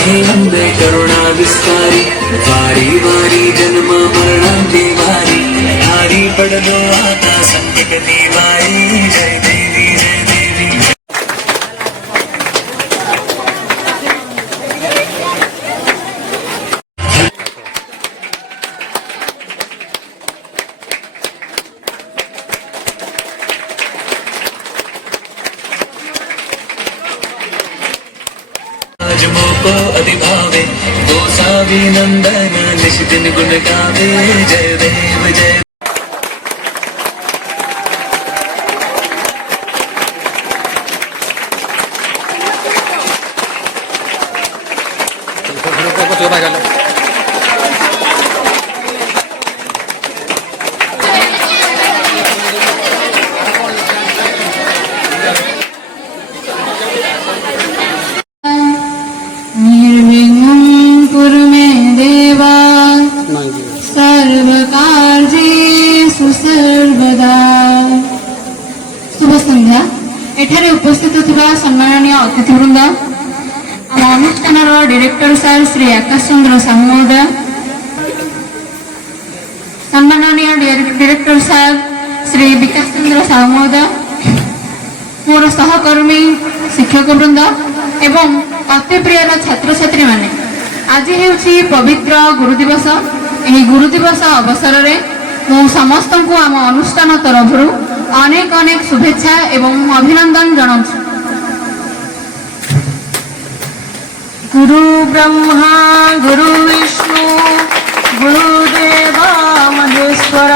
हे अंबे करुणा विस्तारी वारी वारी जन्म मरणांची वारी हारी पडलो आता संकट निवारी जय देवी जय देवी आज मोको अधिभावे गोसावी नंदन निश दिन गुण गावे जय देव जय निर्विघ्नं कुरु मे देवा सर्वकार्येषु सर्वदा। शुभ संध्या। एठारे उपस्थित थिबा सम्माननीय अतिथिवृंद आम अनुष्ठानर डायरेक्टर सार श्री आकाश चंद्र साहू महोदय, सम्माननीय डायरेक्टर सार श्री विकास चंद्र साहू महोदय, मोर सहकर्मी शिक्षक वृंद एवं अति प्रियर छात्र छात्री माने, आज हेउछि पवित्र गुरु दिवस। एही गुरु दिवस अवसर रे मु समस्त को आम अनुष्ठान तरफरु अनेक अनेक शुभेच्छा एवं अभिनंदन जनाउछु। गुरु ब्रह्मा गुरु विष्णु गुरुदेव महेश्वर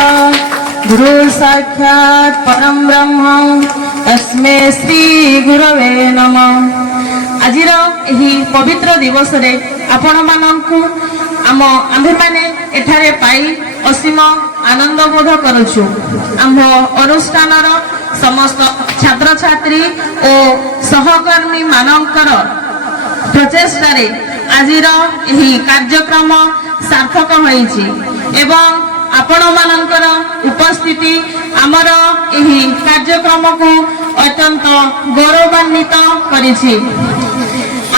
गुरु साक्षात परम ब्रह्म तस्मै श्री गुरवे नमः। आजिर एही पवित्र दिवस रे आपण मानकु आम्भे माने एठारे पाई असीम आनंद बोध करुछु। आम्भ अनुष्ठानर समस्त छात्र छात्री और सहकर्मी मानकर प्रचेष्टारे आजिर एही कार्यक्रम सार्थक होईछि एवं आपण मानकर उपस्थिति आमर एही कार्यक्रम को अत्यंत गौरवान्वित करिछि।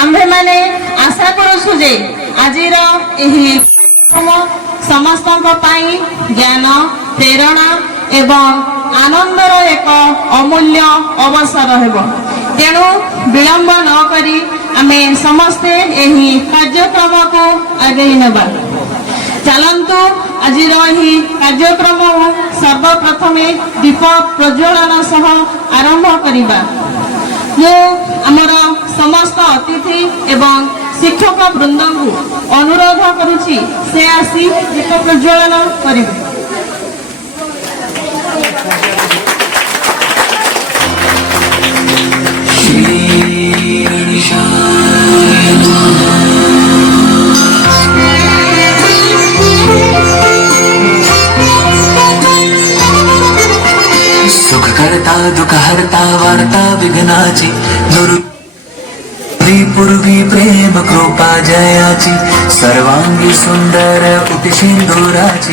आम्भे माने आशा करुछु जे आजिर एही कार्यक्रम समस्तक पाई ज्ञान प्रेरणा एवं आनंदर एक अमूल्य अवसर हेबो। तेणु विलंब न करी आमे समस्ते एही कार्यक्रम को आगे नेबा। चलंतु आजिर एही कार्यक्रम सर्वप्रथमे दीप प्रज्वलन सह आरंभ करिबा। मु आमर समस्त अतिथि एवं शिक्षक वृंद को अनुरोध करुछि से आसी दीप प्रज्वलन करिबे। सुख करता दुख हरता वार्ता विघ्नाची पूर्वी प्रेम कृपा जयाची सर्वांगी सुंदर उटी सिंदुराची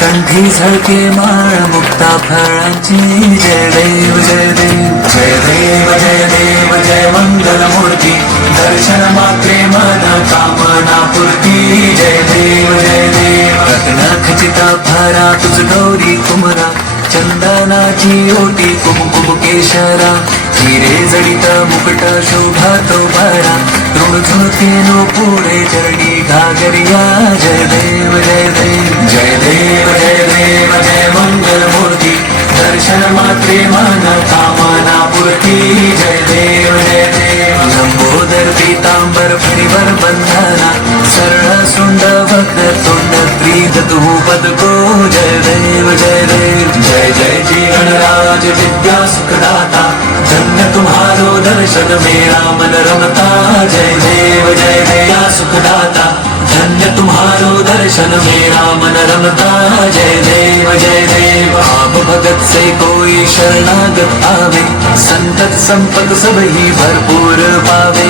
कंठी झळके माळ मुक्ता फळांची जय देव जय देव जय देव जय देव जय मंगल मूर्ती दर्शन मात्रे मन कामना पूर्ती जय देव जय देव रत्न खचिता भरा तुझ गौरी कुमरा चंदनाची ओटी कुमकुम केशरा हिरे जडित मुकुट शोभा तो भरा ऋण झुणकेनो पुढे चरणी घागरिया जय देव जय देव जय देव जय देव जय मंगल मूर्ती दर्शन मात्रे मन कामना पूर्ती जय देव जय देव लंबोदर पीतांबर फणीवर बंधना सरळ सुंद भक्त तोंड प्रीत तू पद को जय देव जय देव जय जय जी गणराज विद्या सुखदाता धन्य तुम्हारो दर्शन मेरा मन रमता जय देव जय देव सुखदाता धन्य तुम्हारो दर्शन मेरा मन रमता जय देव जय देव आप भगत से कोई शरणागत आवे संतत संपत सब ही भरपूर पावे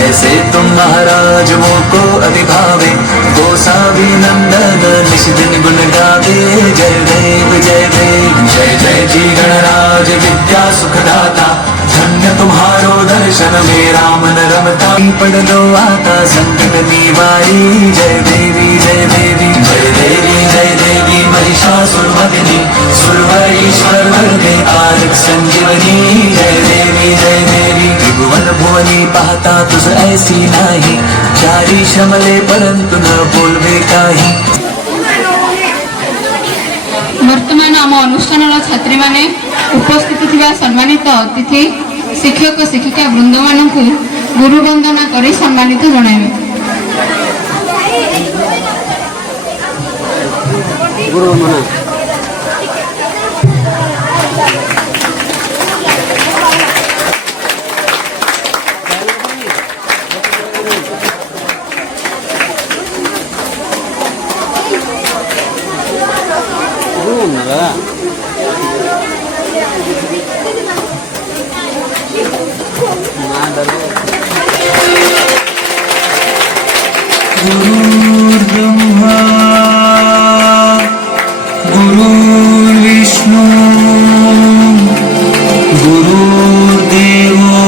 ऐसे तुम महाराज मोको अधिभावे गोसावी नंदन निश दिन गुण गावे जय देव जय देव जय जय जी गणराज विद्या सुखदाता धन्य तुम्हारो दर्शन दर्शन में राम न रमता पढ़ लो आता संकट निवारी जय देवी जय देवी जय देवी जय देवी महिषासुरमर्दिनी सुरवरीश्वर वरदे तारक संजीवनी जय देवी त्रिभुवन भुवनी पाहता तुझ ऐसी नाही चारी शमले परंतु न बोलवे काही ବର୍ତ୍ତମାନ ଆମ ଅନୁଷ୍ଠାନର ଛାତ୍ରୀମାନେ ଉପସ୍ଥିତ ଥିବା ସମ୍ମାନିତ ଅତିଥି ଶିକ୍ଷକ ଶିକ୍ଷିକା ବୃନ୍ଦମାନଙ୍କୁ ଗୁରୁ ବନ୍ଦନା କରି ସମ୍ମାନିତ ଜଣାଇବେ। ଗୁରୁ ବନ୍ଦନା गुरुर्ब्रह्मा गुरुर्विष्णु गुरुर्देवो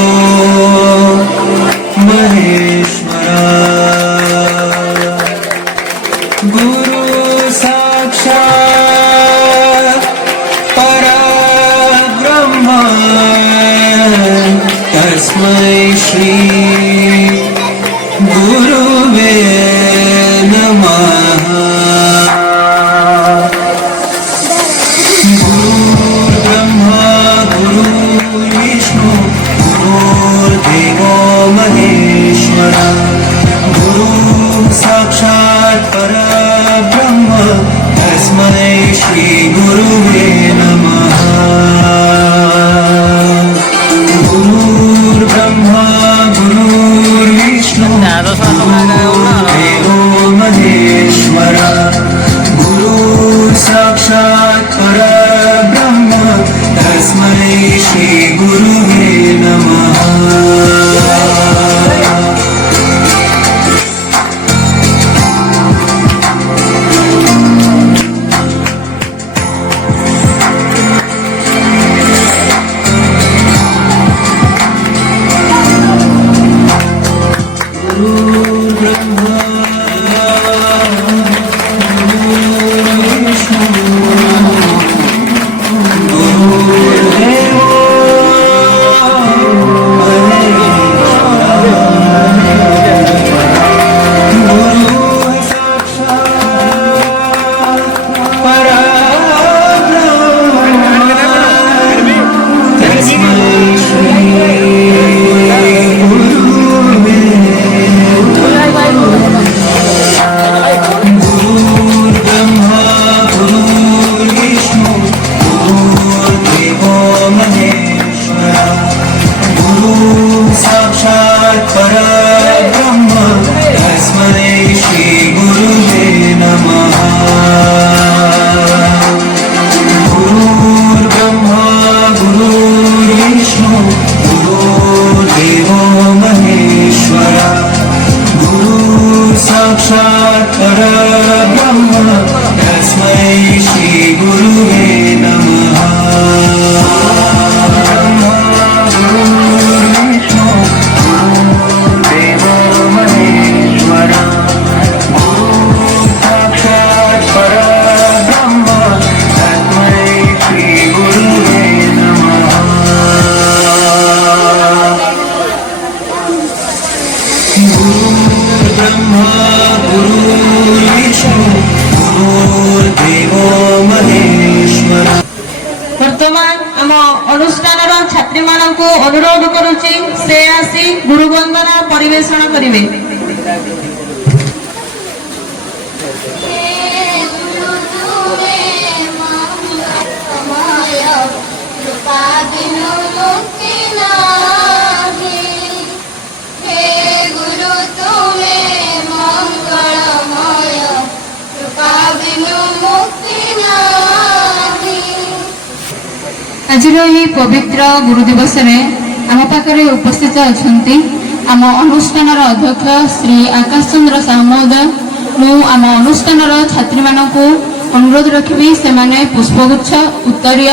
महेश्वरा गुरु साक्षात् परब्रह्म तस्मै श्री गुरुवे नमः। गुरुर्ब्रह्मा गुरुर्विष्णु गुरुर्देवो महेश्वरा गुरु साक्षात् परब्रह्म तस्मै श्री गुरुवे नमः। गुरुर्ब्रह्मा गुरुर्विष्णु गुरुर्देवो महेश्वरा गुरु साक्षात् परब्रह्म तस्मै श्री गुरुवे नमः। साक्षात् परब्रह्म तस्मै श्री गुरुवे नमः। गुरुर्विष्णु गुरुर्देवो महेश्वरा गुरु साक्षात् परब्रह्म तस्मै श्री गुरुवे नमः। ब्रह्मा गुरुर्विष्णु गुरुर्देवो महेश्वरा। वर्तमान आम अनुष्ठान छात्री मानक अनुरोध करुच्ची से आसी गुरु वंदना परिवेषण करिवे। आज पवित्र गुरु दिवस आम पाखे उपस्थित अच्छा आम अनुष्ठान अध्यक्ष श्री आकाश चंद्र साहू महोदय मु आम अनुष्ठान छात्री मानक अनुरोध रखी से पुष्पगुच्छ उत्तरीय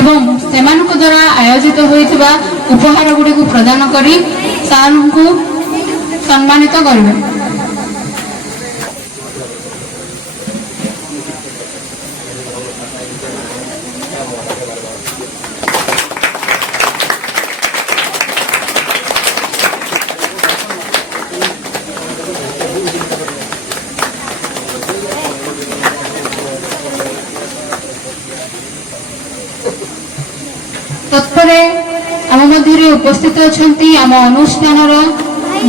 ଏବଂ ସେମାନଙ୍କ ଦ୍ୱାରା ଆୟୋଜିତ ହୋଇଥିବା ଉପହାର ଗୁଡ଼ିକୁ ପ୍ରଦାନ କରି ସାର୍ଙ୍କୁ ସମ୍ମାନିତ କରିବେ। तत्परे आम मध्य उपस्थित अछंती आम अनुष्ठानर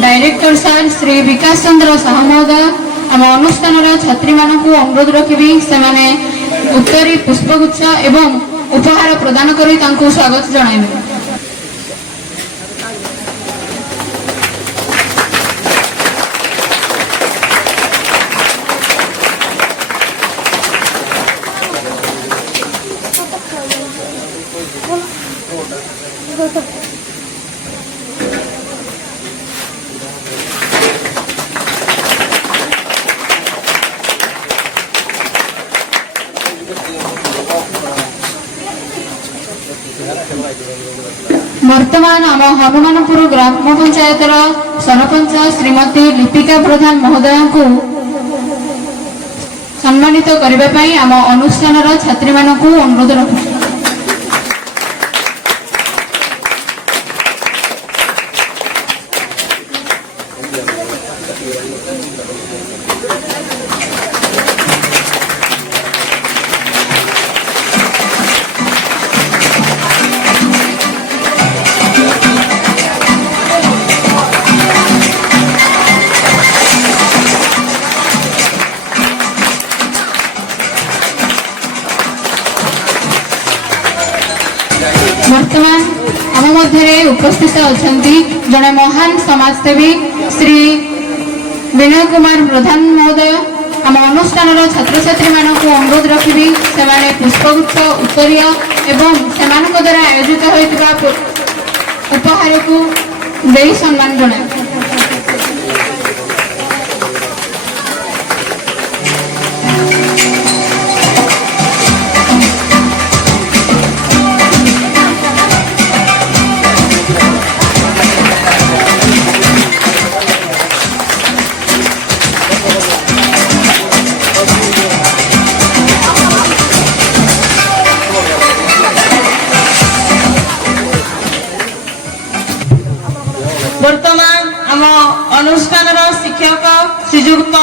डायरेक्टर सार श्री विकास चंद्र साहू महोदय आम अनुष्ठानर छात्री मानकु अनुरोध रखिबी सेमाने उत्तरी पुष्पगुच्छ एवं उपहार प्रदान करी तांकु स्वागत जणाइबे। वर्तमान आम हनुमानपुर ग्राम पंचायतर सरपंच श्रीमती लिपिका प्रधान महोदय को सम्मानित करने आम अनुष्ठान छात्री मानक अनुरोध रखुछु। वर्तमान आम मध्य उपस्थित अछंती जड़े महान समाजसेवी श्री विनय कुमार प्रधान महोदय आम अनुष्ठान छात्र छात्री मानक अनुरोध रखिबी सेमाने पुष्पगुच्छ उत्तरीय एवं सेमानक द्वारा आयोजित होइतिबा उपहार को देई सम्मान जणाए। वर्तमान आम अनुष्ठान शिक्षक श्रीजुक्त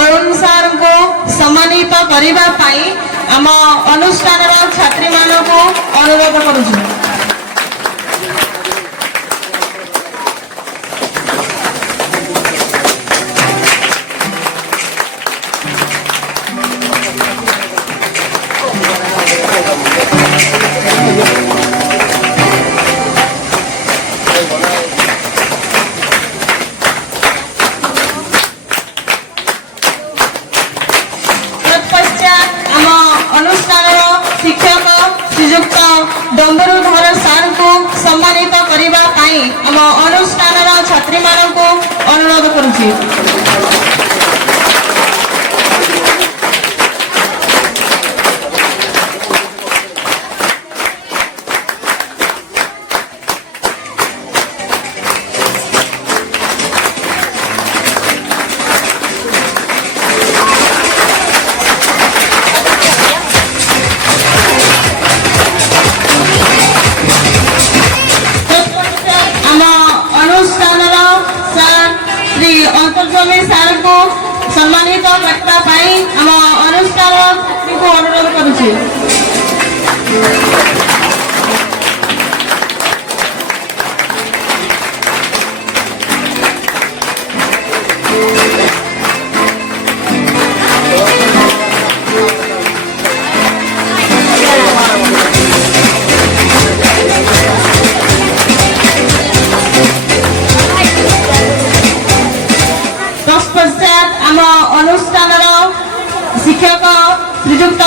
अरुण सार को सम्मानित करने आम अनुष्ठान छात्री मानक अनुरोध करुछु। शिक्षक श्रीजुक्त डम्बरुधर सार को सम्मानित करने आम अनुष्ठान छात्री मानक अनुरोध करुछि। अंतर्जमी सार को सम्मानित करने आम अनुष्ठान को अनुरोध करुछि। तत्पश्चात आम अनुष्ठान शिक्षक श्रीजुक्त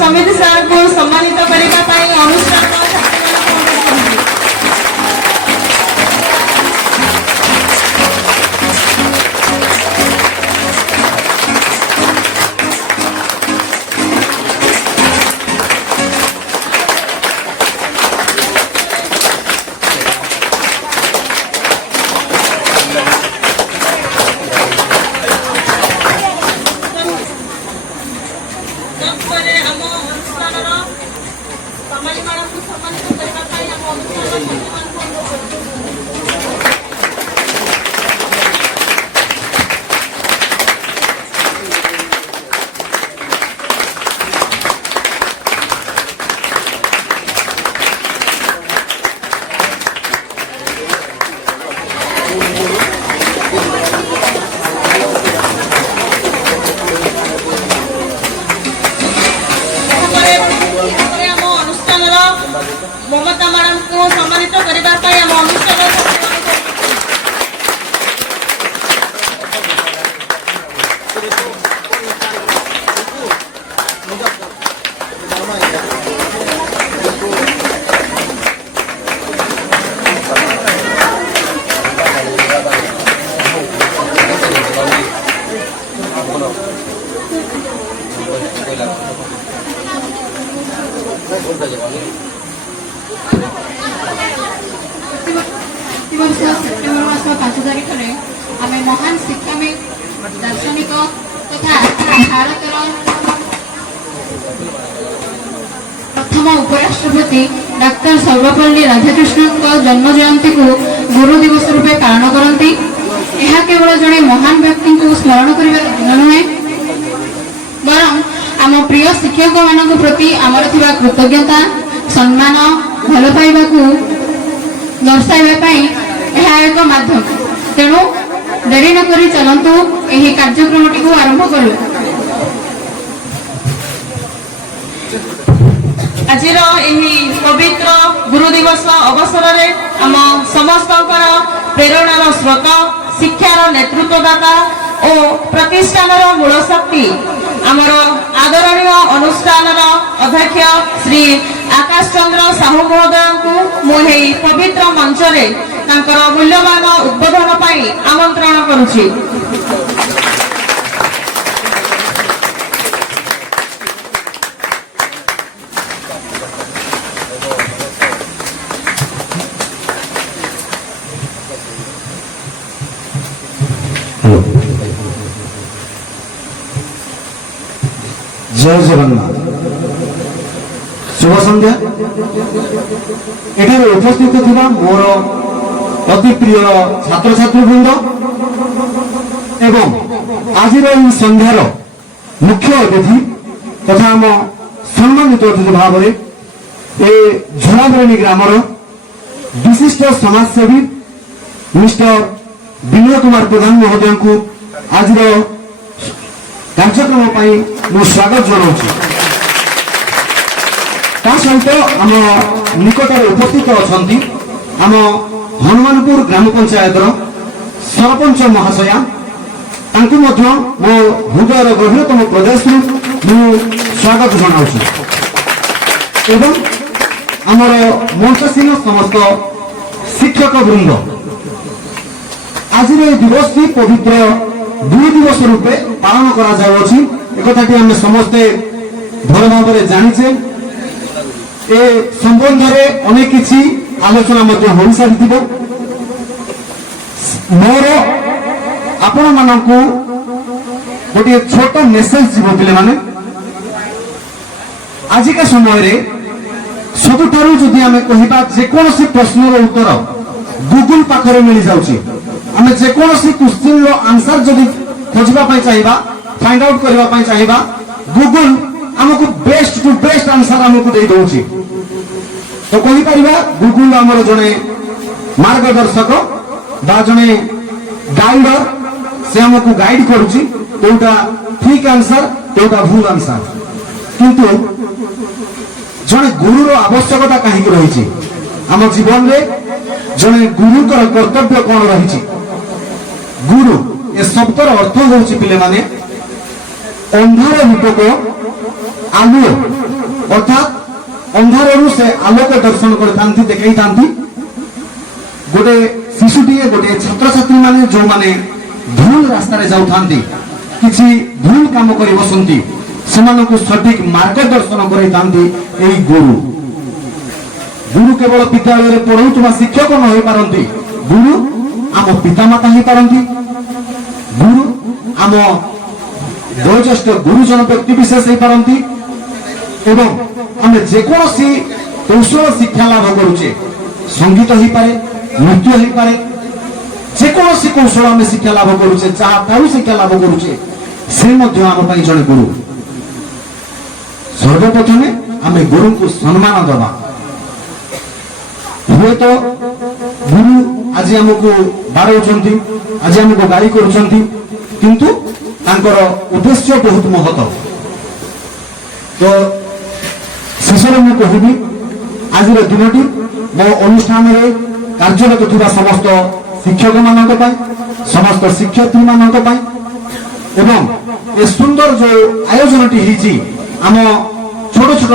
ସମିତି ସାର୍ଙ୍କୁ ସମ୍ମାନିତ କରିବା ପାଇଁ ଅନୁଷ୍ଠାନର ଛାତ୍ରୀମାନଙ୍କୁ ଅନୁରୋଧ କରୁଛି। ତାପରେ ଆମ ଅନୁଷ୍ଠାନର ସମାଜମାନଙ୍କୁ ସମ୍ମାନିତ କରିବା ପାଇଁ ଆମ ଅନୁଷ୍ଠାନର ଛାତ୍ରୀମାନଙ୍କୁ ଅନୁରୋଧ କରୁଛୁ। ତାପରେ ଆମ ଅନୁଷ୍ଠାନର ମମତା ମ୍ୟାଡାମଙ୍କୁ ସମ୍ମାନିତ କରିବା ପାଇଁ ଆମ ଅନୁଷ୍ଠାନର ଛାତ୍ରୀମାନଙ୍କୁ ପ୍ରତିବର୍ଷ ସେପ୍ଟେମ୍ବର ମାସ 5 ତାରିଖରେ ଆମେ ମହାନ ଶିକ୍ଷାବିତ ଦାର୍ଶନିକ ତଥା ଭାରତର ପ୍ରଥମ ଉପରାଷ୍ଟ୍ରପତି ଡାକ୍ତର ସର୍ବପଲ୍ଲୀ ରାଧାକୃଷ୍ଣଙ୍କ ଜନ୍ମ ଜୟନ୍ତୀକୁ ଗୁରୁ ଦିବସ ରୂପେ ପାଳନ କରନ୍ତି। ଏହା କେବଳ ଜଣେ ମହାନ ବ୍ୟକ୍ତିଙ୍କୁ ସ୍ମରଣ କରିବାର ଦିନ ନୁହେଁ, ବରଂ ଆମ ପ୍ରିୟ ଶିକ୍ଷକମାନଙ୍କ ପ୍ରତି ଆମର ଥିବା କୃତଜ୍ଞତା, ସମ୍ମାନ, ଭଲ ପାଇବାକୁ ଦର୍ଶାଇବା ପାଇଁ ଏହା ଏକ ମାଧ୍ୟମ। ତେଣୁ ଡେରି ନକରି ଚାଲନ୍ତୁ ଏହି କାର୍ଯ୍ୟକ୍ରମଟିକୁ ଆରମ୍ଭ କରୁ। ଆଜିର ଏହି ପବିତ୍ର ଗୁରୁ ଦିବସ ଅବସରରେ ଆମ ସମସ୍ତଙ୍କର ପ୍ରେରଣାର ସ୍ରୋତ, ଶିକ୍ଷାର ନେତୃତ୍ୱଦାତା ଓ ପ୍ରତିଷ୍ଠାନର ମୂଳ ଶକ୍ତି ଆମର ଆଦରଣୀୟ ଅନୁଷ୍ଠାନର ଅଧ୍ୟକ୍ଷ ଶ୍ରୀ ଆକାଶ ଚନ୍ଦ୍ର ସାହୁ ମହୋଦୟଙ୍କୁ ମୁଁ ଏହି ପବିତ୍ର ମଞ୍ଚରେ ତାଙ୍କର ମୂଲ୍ୟବାନ ଉଦ୍ବୋଧନ ପାଇଁ ଆମନ୍ତ୍ରଣ କରୁଛି। जय जगन्नाथ। शुभ संध्या। एठारे उपस्थित थिबा मोर अति प्रिय छात्र छात्री वृंद एवं आजिर एही संध्यार मुख्य अतिथि तथा आम सम्मानित अतिथि भाव में ए झोड़ाबरणी ग्रामर विशिष्ट समाजसेवी मिस्टर विनय कुमार प्रधान महोदय को आज कार्यक्रम मु स्वागत जनाऊँ। ता सहित आम निकट उपस्थित अच्छा आम हनुमानपुर ग्राम पंचायत सरपंच महाशया मो हृदय गभीरतम प्रदेश मु स्वागत जनाऊँ एवं आमर मंचसीन समस्त शिक्षक वृंद आज दिवस की पवित्र 2 दिवस रूपे पालन करा आम समस्ते भल भाव जाचे। ए संबंध में अनेक किसी आलोचना हो सारी मोर आपण मानक गोटे छोट मेसेज जीव पे माने आजिका समय सबुठारु जदि आम कहिबा जेकोसी प्रश्नर उत्तर गूगल पाखरे मिल जाउची। आम जेकोसी क्वेश्चन रो आंसर जदि खोजबा पई चाहिबा फाइंड आउट करबा पई चाहिबा गूगल हमको बेस्ट टू बेस्ट आंसर हमको दे दउची। तो कहि परिबा गूगल हमर जने मार्गदर्शक बा जने गाइडर से हमको गाइड करूची कोटा ठीक आंसर कोटा भूल आंसर। किंतु जने गुरु रो आवश्यकता काहे की रहिची हम जीवन रे जने गुरु कर कर्तव्य कोन रहिची। गुरु ए शब्दर अर्थ होउची पिले माने ଅନ୍ଧାର ଭିତକୁ ଆଲୁଅ ଅର୍ଥାତ୍ ଅନ୍ଧାରରୁ ସେ ଆଲୋକ ଦର୍ଶନ କରିଥାନ୍ତି, ଦେଖାଇଥାନ୍ତି। ଗୋଟେ ଶିଶୁଟିଏ, ଗୋଟେ ଛାତ୍ରଛାତ୍ରୀ ମାନେ ଯୋଉମାନେ ଭୁଲ ରାସ୍ତାରେ ଯାଉଥାନ୍ତି, କିଛି ଭୁଲ କାମ କରି ବସନ୍ତି, ସେମାନଙ୍କୁ ସଠିକ ମାର୍ଗଦର୍ଶନ କରାଇଥାନ୍ତି ଏହି ଗୁରୁ। ଗୁରୁ କେବଳ ବିଦ୍ୟାଳୟରେ ପଢଉଥିବା ଶିକ୍ଷକ ନ ହୋଇପାରନ୍ତି, ଗୁରୁ ଆମ ପିତାମାତା ହେଇପାରନ୍ତି, ଗୁରୁ ଆମ ବয়োଜ୍ୟେଷ୍ଠ ଗୁରୁଜନ ବ୍ୟକ୍ତି ବିଶେଷ ହେଇପାରନ୍ତି। ଏବଂ ଆମେ ଯେକୌଣସି କୌଶଳ ଶିକ୍ଷା ଲାଭ କରୁଛେ, ସଙ୍ଗୀତ ହେଇପାରେ, ନୃତ୍ୟ ହେଇପାରେ, ଯେକୌଣସି କୌଶଳ ଆମେ ଶିକ୍ଷା ଲାଭ କରୁଛେ, ଯାହା ଠାରୁ ଶିକ୍ଷା ଲାଭ କରୁଛେ, ସେ ମଧ୍ୟ ଆମ ପାଇଁ ଜଣେ ଗୁରୁ। ସର୍ବପ୍ରଥମେ ଆମେ ଗୁରୁଙ୍କୁ ସମ୍ମାନ ଦେବା। ହୁଏତ ଗୁରୁ ଆଜି ଆମକୁ ବାଡ଼ଉଛନ୍ତି, ଆଜି ଆମକୁ ଗାଳି କରୁଛନ୍ତି, କିନ୍ତୁ ତାଙ୍କର ଉଦ୍ଦେଶ୍ୟ ବହୁତ ମହତ। ତ ଶେଷରେ ମୁଁ କହିବି, ଆଜିର ଦିନଟି ମୋ ଅନୁଷ୍ଠାନରେ କାର୍ଯ୍ୟରତ ଥିବା ସମସ୍ତ ଶିକ୍ଷକମାନଙ୍କ ପାଇଁ, ସମସ୍ତ ଶିକ୍ଷୟିତ୍ରୀମାନଙ୍କ ପାଇଁ ଏବଂ ଏ ସୁନ୍ଦର ଯେଉଁ ଆୟୋଜନଟି ହେଇଛି ଆମ ଛୋଟ ଛୋଟ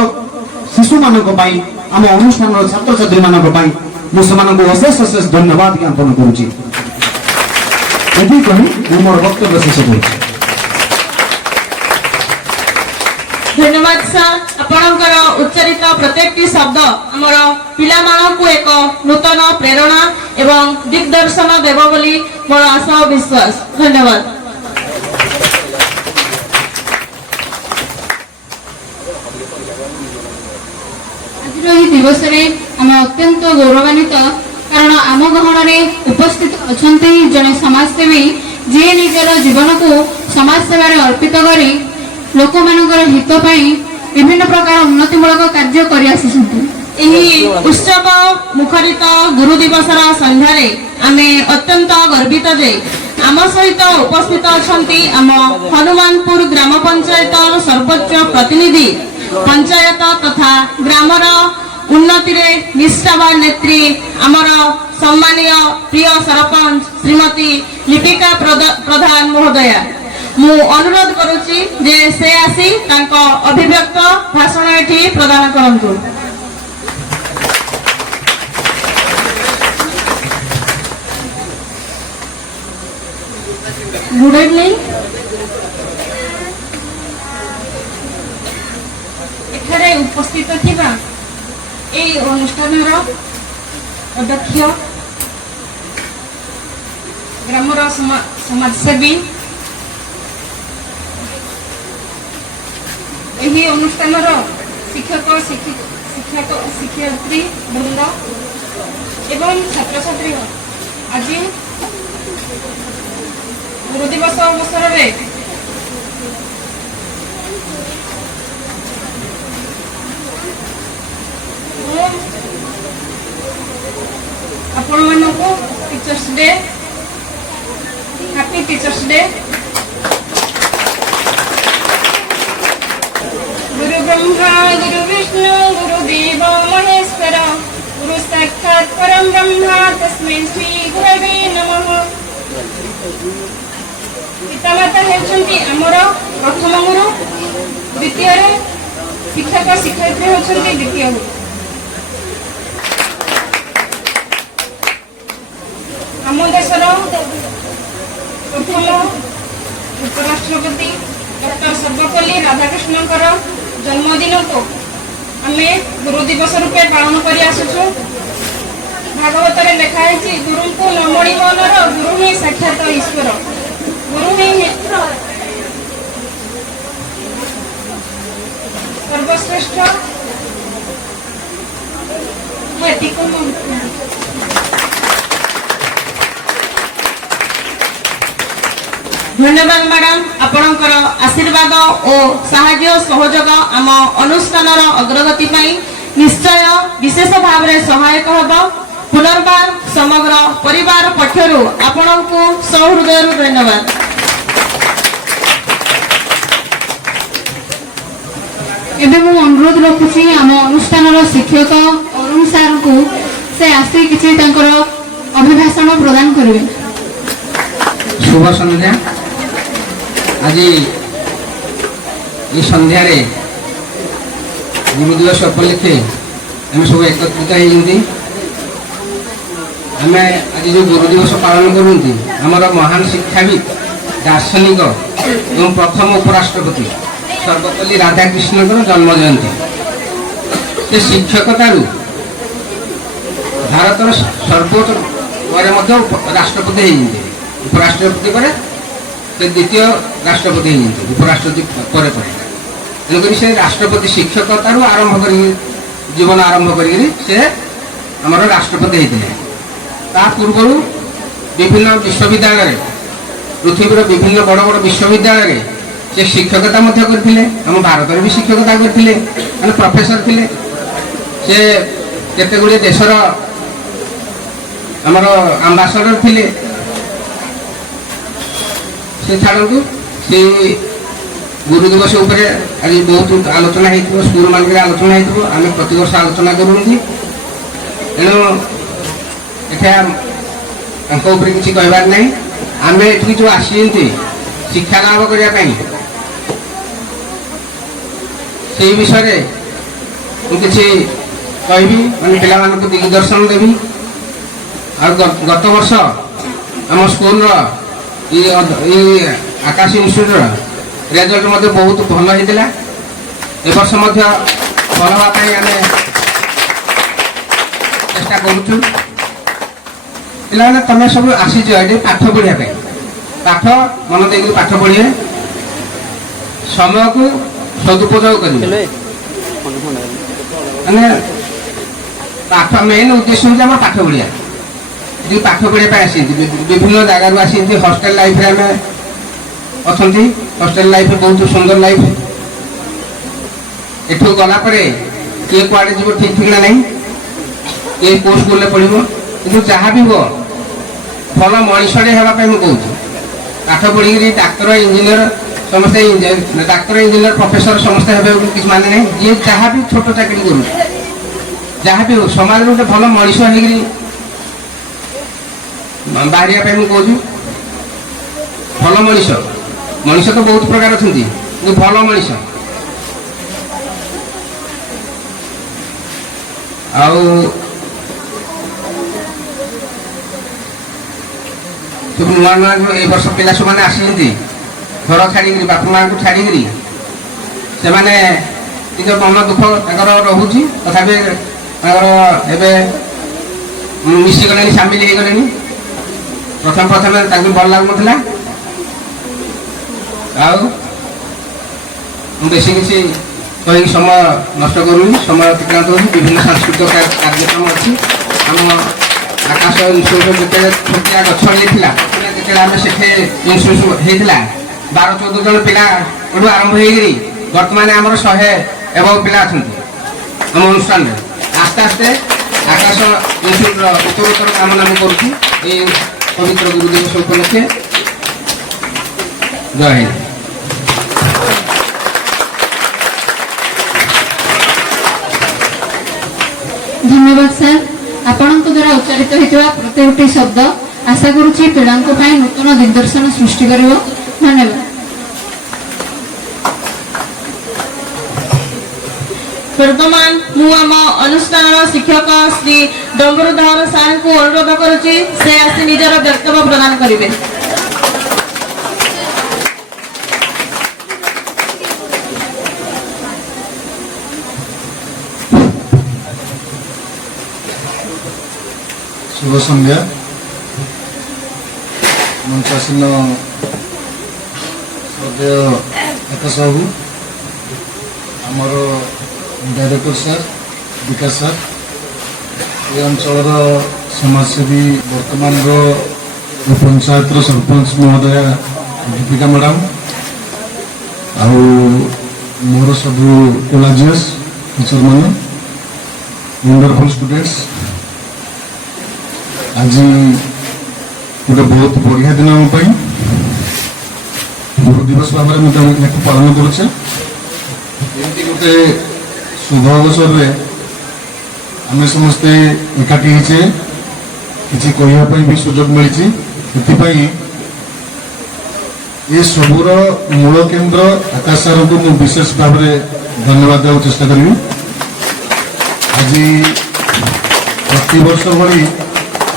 ଶିଶୁମାନଙ୍କ ପାଇଁ, ଆମ ଅନୁଷ୍ଠାନର ଛାତ୍ରଛାତ୍ରୀମାନଙ୍କ ପାଇଁ, ମୁଁ ସେମାନଙ୍କୁ ଅଶେଷ ଅଶେଷ ଧନ୍ୟବାଦ ଜ୍ଞାପନ କରୁଛି। ଏତିକି କହି ମୁଁ ମୋର ବକ୍ତବ୍ୟ ଶେଷ କରୁଛି। ଧନ୍ୟବାଦ ସାର୍। ଆପଣଙ୍କର ଉଚ୍ଚାରିତ ପ୍ରତ୍ୟେକଟି ଶବ୍ଦ ଆମର ପିଲାମାନଙ୍କୁ ଏକ ନୂତନ ପ୍ରେରଣା ଏବଂ ଦିଗ୍ଦର୍ଶନ ଦେବ ବୋଲି ମୋର ଆଶା ଓ ବିଶ୍ୱାସ। ଧନ୍ୟବାଦ। ଆଜିର ଏହି ଦିବସରେ ଆମେ ଅତ୍ୟନ୍ତ ଗୌରବାନ୍ୱିତ, କାରଣ ଆମ ଗହଣରେ ଉପସ୍ଥିତ ଅଛନ୍ତି ଜଣେ ସମାଜସେବୀ, ଯିଏ ନିଜର ଜୀବନକୁ ସମାଜ ସେବାରେ ଅର୍ପିତ କରି ଲୋକମାନଙ୍କର ହିତ ପାଇଁ ବିଭିନ୍ନ ପ୍ରକାର ଉନ୍ନତିମୂଳକ କାର୍ଯ୍ୟ କରି ଆସିଛନ୍ତି। ଏହି ଉତ୍ସବ ମୁଖରିତ ଗୁରୁ ଦିବସର ସନ୍ଧ୍ୟାରେ ଆମେ ଅତ୍ୟନ୍ତ ଗର୍ବିତ ଯେ ଆମ ସହିତ ଉପସ୍ଥିତ ଅଛନ୍ତି ଆମ ହନୁମାନପୁର ଗ୍ରାମ ପଞ୍ଚାୟତର ସର୍ବୋଚ୍ଚ ପ୍ରତିନିଧି, ପଞ୍ଚାୟତ ତଥା ଗ୍ରାମର ଉନ୍ନତିରେ ନିଷ୍ଠାବାନ ନେତ୍ରୀ, ଆମର ସମ୍ମାନୀୟ ପ୍ରିୟ ସରପଞ୍ଚ ଶ୍ରୀମତୀ ଲିପିକା ପ୍ରଧାନ ମହୋଦୟା। ମୁଁ ଅନୁରୋଧ କରୁଛି ଯେ ସେ ଆସି ତାଙ୍କ ଅଭିବ୍ୟକ୍ତ ଭାଷଣ ଏଠି ପ୍ରଦାନ କରନ୍ତୁ। Good evening. ଏଠାରେ ଉପସ୍ଥିତ ଥିବା ଏହି ଅନୁଷ୍ଠାନର ଅଧ୍ୟକ୍ଷ, ଗ୍ରାମର ସମାଜସେବୀ, ଏହି ଅନୁଷ୍ଠାନର ଶିକ୍ଷକ ଶିକ୍ଷୟିତ୍ରୀ ବୃନ୍ଦ ଏବଂ ଛାତ୍ରଛାତ୍ରୀ, ଆଜି ଗୁରୁ ଦିବସ ଅବସରରେ ମୁଁ ଆପଣମାନଙ୍କୁ teachers day, happy teachers day. गुरु ब्रह्मा गुरु विष्णु गुरु देव महेश्वर गुरु साक्षात् परम ब्रह्मा तस्मै श्री गुरवे नमः। पितामाता हेउछन्ति हमर प्रथम गुरु, द्वितीय शिक्षक शिक्षयित्री हेउछन्ति द्वितीय गुरु। आम देशर प्रथम उपराष्ट्रपति डॉक्टर सर्वपल्ली राधाकृष्णकर जन्मदिन को आमे गुरु दिवस रूपे पालन करी आसुछु। भागवत रे लिखा है गुरु को नमणि मनर गुरु ही साक्षात ईश्वर। गुरु ही सर्वश्रेष्ठ। धन्यवाद मैडम। आपणकर आशीर्वाद और साहाय्य सहयोग आम अनुष्ठानर अग्रगति पाई निश्चय विशेष भाव में सहायक होब। पुनर्बार समग्र परिवार पक्षरु आपणको सहृदय धन्यवाद। एबे मु अनुरोध रखुछि आम अनुष्ठानर शिक्षक अरुण सार को से आसी किछि तांकर अभिभाषण प्रदान करिवे। शुभ संध्या। आज এই সন্ধ্যাରେ ଗୁରୁ ଦିବସ ଉପଲକ୍ଷେ ଆମେ ସବୁ ଏକତ୍ରିତ ହେଇଛନ୍ତି। ଆମେ ଆଜି ଯେଉଁ ଗୁରୁ ଦିବସ ପାଳନ କରୁଛନ୍ତି ଆମର ମହାନ ଶିକ୍ଷାବିତ ଦାର୍ଶନିକ ଏବଂ ପ୍ରଥମ ଉପରାଷ୍ଟ୍ରପତି ସର୍ବପଲ୍ଲୀ ରାଧାକୃଷ୍ଣଙ୍କର ଜନ୍ମ ଜୟନ୍ତୀ। ସେ ଶିକ୍ଷକତାରୁ ଭାରତର ସର୍ବୋଚ୍ଚ ପରେ ମଧ୍ୟ ରାଷ୍ଟ୍ରପତି ହେଇଛନ୍ତି। ଉପରାଷ୍ଟ୍ରପତି ପରେ ସେ ଦ୍ୱିତୀୟ ରାଷ୍ଟ୍ରପତି ହେଇଛନ୍ତି ଉପରାଷ୍ଟ୍ରପତି ପରେ ପରେ। ତେଣୁକରି ସେ ରାଷ୍ଟ୍ରପତି ଶିକ୍ଷକତାରୁ ଆରମ୍ଭ କରି ଜୀବନ ଆରମ୍ଭ କରିକିରି ସେ ଆମର ରାଷ୍ଟ୍ରପତି ହେଇଥିଲେ। ତା ପୂର୍ବରୁ ବିଭିନ୍ନ ବିଶ୍ୱବିଦ୍ୟାଳୟରେ ପୃଥିବୀର ବିଭିନ୍ନ ବଡ଼ ବଡ଼ ବିଶ୍ୱବିଦ୍ୟାଳୟରେ ସେ ଶିକ୍ଷକତା ମଧ୍ୟ କରିଥିଲେ। ଆମ ଭାରତରେ ବି ଶିକ୍ଷକତା କରିଥିଲେ, ମାନେ ପ୍ରଫେସର ଥିଲେ। ସେ କେତେ ଗୁଡ଼ିଏ ଦେଶର ଆମର ଆମ୍ବାସଡ଼ର ଥିଲେ। ସେ ଛାଡ଼ନ୍ତୁ, ସେ ଗୁରୁ ଦିବସ ଉପରେ ଆଜି ବହୁତ ଆଲୋଚନା ହେଇଥିବ, ସ୍କୁଲ ମାନଙ୍କରେ ଆଲୋଚନା ହେଇଥିବ। ଆମେ ପ୍ରତିବର୍ଷ ଆଲୋଚନା କରୁଛନ୍ତି। ତେଣୁ ଏଠି ତାଙ୍କ ଉପରେ କିଛି କହିବାର ନାହିଁ। ଆମେ ଏଠିକି ଯେଉଁ ଆସିଛନ୍ତି ଶିକ୍ଷା ଲାଭ କରିବା ପାଇଁ, ସେଇ ବିଷୟରେ ମୁଁ କିଛି କହିବି, ମାନେ ପିଲାମାନଙ୍କୁ ଦିଗଦର୍ଶନ ଦେବି। ଆଉ ଗତ ବର୍ଷ ଆମ ସ୍କୁଲର ଏଇ ଆକାଶ ଇନଷ୍ଟିଚ୍ୟୁଟର ରେଜଲ୍ଟ ମଧ୍ୟ ବହୁତ ଭଲ ହେଇଥିଲା। ଏ ବର୍ଷ ମଧ୍ୟ ଭଲ ହେବା ପାଇଁ ଆମେ ଚେଷ୍ଟା କରୁଛୁ। ପିଲାମାନେ ତମେ ସବୁ ଆସିଛ ଏଠି ପାଠ ପଢ଼ିବା ପାଇଁ, ପାଠ ମନ ଦେଇକି ପାଠ ପଢ଼ିବେ, ସମୟକୁ ସଦୁପଯୋଗ କରିବେ। ମାନେ ପାଠ ମେନ୍ ଉଦ୍ଦେଶ୍ୟ ହେଉଛି ଆମର ପାଠ ପଢ଼ିବା। ଯଦି ପାଠ ପଢ଼ିବା ପାଇଁ ଆସିଛନ୍ତି, ବିଭିନ୍ନ ଜାଗାରୁ ଆସିଛନ୍ତି। ହଷ୍ଟେଲ ଲାଇଫରେ ଆମେ ଅଛନ୍ତି। ହଷ୍ଟେଲ ଲାଇଫ ବହୁତ ସୁନ୍ଦର ଲାଇଫ। ଏଠୁ ଗଲା ପରେ କିଏ କୁଆଡ଼େ ଯିବ ଠିକ୍ ଠିକଣା ନାହିଁ, କିଏ କେଉଁ ସ୍କୁଲରେ ପଢ଼ିବ। କିନ୍ତୁ ଯାହା ବି ହୁଅ ଭଲ ମଣିଷଟେ ହେବା ପାଇଁ ମୁଁ କହୁଛି। ପାଠ ପଢ଼ିକିରି ଡାକ୍ତର ଇଞ୍ଜିନିୟର ସମସ୍ତେ ଡାକ୍ତର ଇଞ୍ଜିନିୟର ପ୍ରଫେସର ସମସ୍ତେ ହେବେ କିଛି ମାନେ ନାହିଁ। ଯିଏ ଯାହା ବି ଛୋଟ ଚାକିରି କରୁଛି, ଯାହା ବି ହଉ ସମାଜରେ ଗୋଟେ ଭଲ ମଣିଷ ହେଇକିରି ବାହାରିବା ପାଇଁ ମୁଁ କହୁଛି। ଭଲ ମଣିଷ, ମଣିଷ ତ ବହୁତ ପ୍ରକାର ଅଛନ୍ତି, କିନ୍ତୁ ଭଲ ମଣିଷ। ଆଉ ସବୁ ନୂଆ ନୂଆ ଏଇ ବର୍ଷ ପିଲା ସବୁମାନେ ଆସିଛନ୍ତି ଘର ଛାଡ଼ିକିରି, ବାପା ମାଆଙ୍କୁ ଛାଡ଼ିକିରି। ସେମାନେ ଟିକେ ମନ ଦୁଃଖ ତାଙ୍କର ରହୁଛି, ତଥାପି ତାଙ୍କର ଏବେ ମିଶିଗଲେଣି, ସାମିଲ ହେଇଗଲେଣି। ପ୍ରଥମେ ତାଙ୍କୁ ଭଲ ଲାଗୁନଥିଲା। ଆଉ ମୁଁ ବେଶୀ କିଛି କହିକି ସମୟ ନଷ୍ଟ କରୁନି, ସମୟ ଅତିକ୍ରାନ୍ତ ହେଉଛି। ବିଭିନ୍ନ ସାଂସ୍କୃତିକ କାର୍ଯ୍ୟକ୍ରମ ଅଛି। ଆମ ଆକାଶ ଇନଷ୍ଟିଚ୍ୟୁଟ୍ ଯେତେବେଳେ ଛୋଟିଆ ଗଛ ହେଇଥିଲା, ଯେତେବେଳେ ଆମେ ସେଠି ଇନଷ୍ଟିଚ୍ୟୁଟ୍ ହେଇଥିଲା, 12-14 ଜଣ ପିଲା ଏଠୁ ଆରମ୍ଭ ହେଇକିରି ବର୍ତ୍ତମାନ ଆମର 100 ଏବଂ ପିଲା ଅଛନ୍ତି ଆମ ଅନୁଷ୍ଠାନରେ। ଆସ୍ତେ ଆସ୍ତେ ଆକାଶ ଇନଷ୍ଟିଚ୍ୟୁଟ୍ର ଉତ୍ତରୋତ୍ତର କାମନା ମୁଁ କରୁଛି ଏଇ ପବିତ୍ର ଗୁରୁ ଦିବସ ଉପଲକ୍ଷେ। ଜୟ ହିନ୍ଦ। ଧନ୍ୟବାଦ ସାର୍। ଆପଣଙ୍କ ଦ୍ୱାରା ଉଚ୍ଚାରିତ ହୋଇଥିବା ପ୍ରତ୍ୟେକଟି ଶବ୍ଦ ଆଶା କରୁଛି ପିଲାଙ୍କ ପାଇଁ ନୂତନ ଦିଗଦର୍ଶନ ସୃଷ୍ଟି କରିବ। ଧନ୍ୟବାଦ। ବର୍ତ୍ତମାନ ମୁଁ ଆମ ଅନୁଷ୍ଠାନର ଶିକ୍ଷକ ଶ୍ରୀ ଡମ୍ବରୁଧର ସାର୍ଙ୍କୁ ଅନୁରୋଧ କରୁଛି, ସେ ଆସି ନିଜର ବକ୍ତବ୍ୟ ପ୍ରଦାନ କରିବେ। শুভ সন্ধ্যা। মঞ্চাসীন শ্রদ্ধেয় আকাশ বাবু, আমার ডাইরেক্টর স্যার বিকাশ স্যার, এই অঞ্চলর সমাজসেবী বর্তমানর পঞ্চায়েতর সরপঞ্চ মহোদয়া দীপিকা ম্যাডাম, ଆଉ ମୋର ସବୁ କୋଲାଜିୟସ୍ ଟିଚରମାନେ, ୱଣ୍ଡରଫୁଲ୍ ଷ୍ଟୁଡେଣ୍ଟସ୍। ଆଜି ଗୋଟେ ବହୁତ ବଢ଼ିଆ ଦିନ ଆମ ପାଇଁ, ଗୁରୁ ଦିବସ ଭାବରେ ମୁଁ ଏହାକୁ ପାଳନ କରୁଛେ। ଏମିତି ଗୋଟେ ଶୁଭ ଅବସରରେ ଆମେ ସମସ୍ତେ ଏକାଠି ହେଇଛେ, କିଛି କହିବା ପାଇଁ ବି ସୁଯୋଗ ମିଳିଛି। ସେଥିପାଇଁ ଏ ସବୁର ମୂଳ କେନ୍ଦ୍ର ଆକାଶ ସାରଙ୍କୁ ମୁଁ ବିଶେଷ ଭାବରେ ଧନ୍ୟବାଦ ଦେବାକୁ ଚେଷ୍ଟା କରିବି। ଆଜି ପ୍ରତିବର୍ଷ ଭଳି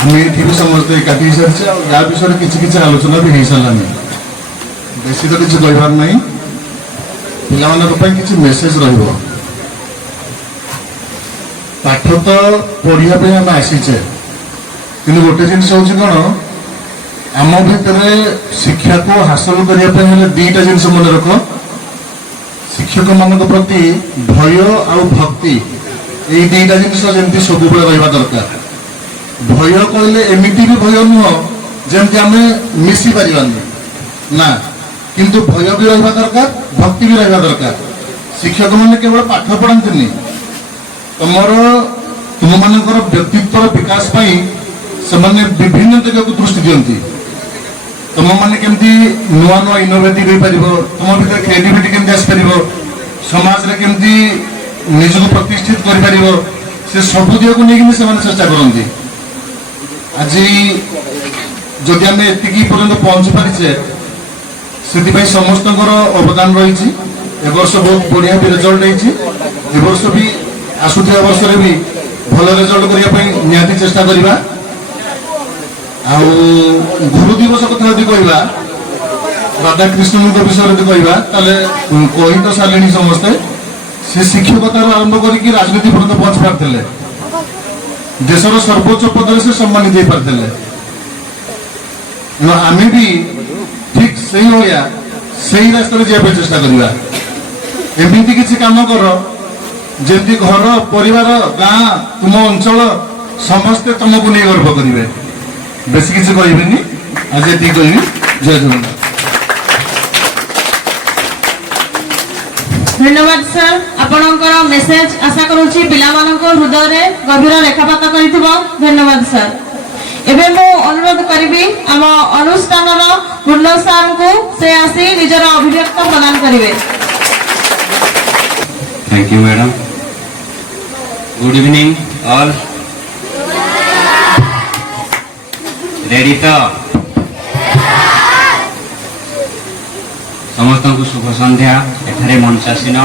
ଆମେ ଏଠି ବି ସମସ୍ତେ ଏକାଠି ହେଇସାରିଛେ ଆଉ ୟା ବିଷୟରେ କିଛି କିଛି ଆଲୋଚନା ବି ହେଇସାରିଲାନି। ବେଶୀ ତ କିଛି କହିବାର ନାହିଁ, ପିଲାମାନଙ୍କ ପାଇଁ କିଛି ମେସେଜ ରହିବ। ପାଠ ତ ପଢିବା ପାଇଁ ଆମେ ଆସିଛେ, କିନ୍ତୁ ଗୋଟେ ଜିନିଷ ହଉଛି କ'ଣ, ଆମ ଭିତରେ ଶିକ୍ଷାକୁ ହାସଲ କରିବା ପାଇଁ ହେଲେ ଦିଟା ଜିନିଷ ମନେ ରଖ। ଶିକ୍ଷକମାନଙ୍କ ପ୍ରତି ଭୟ ଆଉ ଭକ୍ତି, ଏଇ ଦିଟା ଜିନିଷ ଯେମିତି ସବୁବେଳେ ରହିବା ଦରକାର। ଭୟ କହିଲେ ଏମିତି ବି ଭୟ ନୁହଁ ଯେମିତି ଆମେ ମିଶି ପାରିବାନି ନା, କିନ୍ତୁ ଭୟ ବି ରହିବା ଦରକାର, ଭକ୍ତି ବି ରହିବା ଦରକାର। ଶିକ୍ଷକମାନେ କେବଳ ପାଠ ପଢ଼ାନ୍ତିନି, ତୁମମାନଙ୍କର ବ୍ୟକ୍ତିତ୍ୱର ବିକାଶ ପାଇଁ ସେମାନେ ବିଭିନ୍ନ ଦିଗକୁ ଦୃଷ୍ଟି ଦିଅନ୍ତି। ତୁମମାନେ କେମିତି ନୂଆ ନୂଆ ଇନୋଭେଟିଭ ହେଇପାରିବ, ତୁମ ଭିତରେ କ୍ରିଏଟିଭିଟି କେମିତି ଆସିପାରିବ, ସମାଜରେ କେମିତି ନିଜକୁ ପ୍ରତିଷ୍ଠିତ କରିପାରିବ, ସେ ସବୁ ଦିଗକୁ ନେଇକି ସେମାନେ ଚେଷ୍ଟା କରନ୍ତି। ଆଜି ଯଦି ଆମେ ଏତିକି ପର୍ଯ୍ୟନ୍ତ ପହଞ୍ଚି ପାରିଛେ, ସେଥିପାଇଁ ସମସ୍ତଙ୍କର ଅବଦାନ ରହିଛି। ଏ ବର୍ଷ ବହୁତ ବଢ଼ିଆ ବି ରେଜଲ୍ଟ ହେଇଛି। ଏ ବର୍ଷ ବି ଆସୁଥିବା ବର୍ଷରେ ବି ଭଲ ରେଜଲ୍ଟ କରିବା ପାଇଁ ନିହାତି ଚେଷ୍ଟା କରିବା। ଆଉ ଗୁରୁ ଦିବସ କଥା ଯଦି କହିବା, ରାଧାକୃଷ୍ଣଙ୍କ ବିଷୟରେ ଯଦି କହିବା, ତାହେଲେ କହି ତ ସାରିଲେଣି ସମସ୍ତେ। ସେ ଶିକ୍ଷକତାରୁ ଆରମ୍ଭ କରିକି ରାଜନୀତି ପର୍ଯ୍ୟନ୍ତ ପହଞ୍ଚି ପାରିଥିଲେ, ଦେଶର ସର୍ବୋଚ୍ଚ ପଦରେ ସେ ସମ୍ମାନିତ ହେଇପାରିଥିଲେ। ଆମେ ବି ଠିକ ସେଇଭଳିଆ ସେଇ ରାସ୍ତାରେ ଯିବା ପାଇଁ ଚେଷ୍ଟା କରିବା। ଏମିତି କିଛି କାମ କର ଯେମିତି ଘର, ପରିବାର, ଗାଁ, ତୁମ ଅଞ୍ଚଳ ସମସ୍ତେ ତମକୁ ନେଇ ଗର୍ବ କରିବେ। ବେଶୀ କିଛି କହିବିନି, ଆଜି ଏତିକି କହିବି। ଜୟ ଜଗନ୍ନାଥ। ধন্যবাদ স্যার, আপনার মেসেজ আশা করুছি পিলামানଙ୍କ হৃদୟରେ গভীর রেখাপাত করিথিব। ধন্যবাদ স্যার। এবে মু অনুরোধ করিবি আম অনুষ্ঠানর পূর্ণ স্যারଙ୍କୁ সে আসি নিজের অভিব্যক্ত প্রদান করিবে। Thank you, madam. Good evening, all. Ready to? ସମସ୍ତଙ୍କୁ ଶୁଭ ସନ୍ଧ୍ୟା। ଏଠାରେ ମଞ୍ଚାସୀନ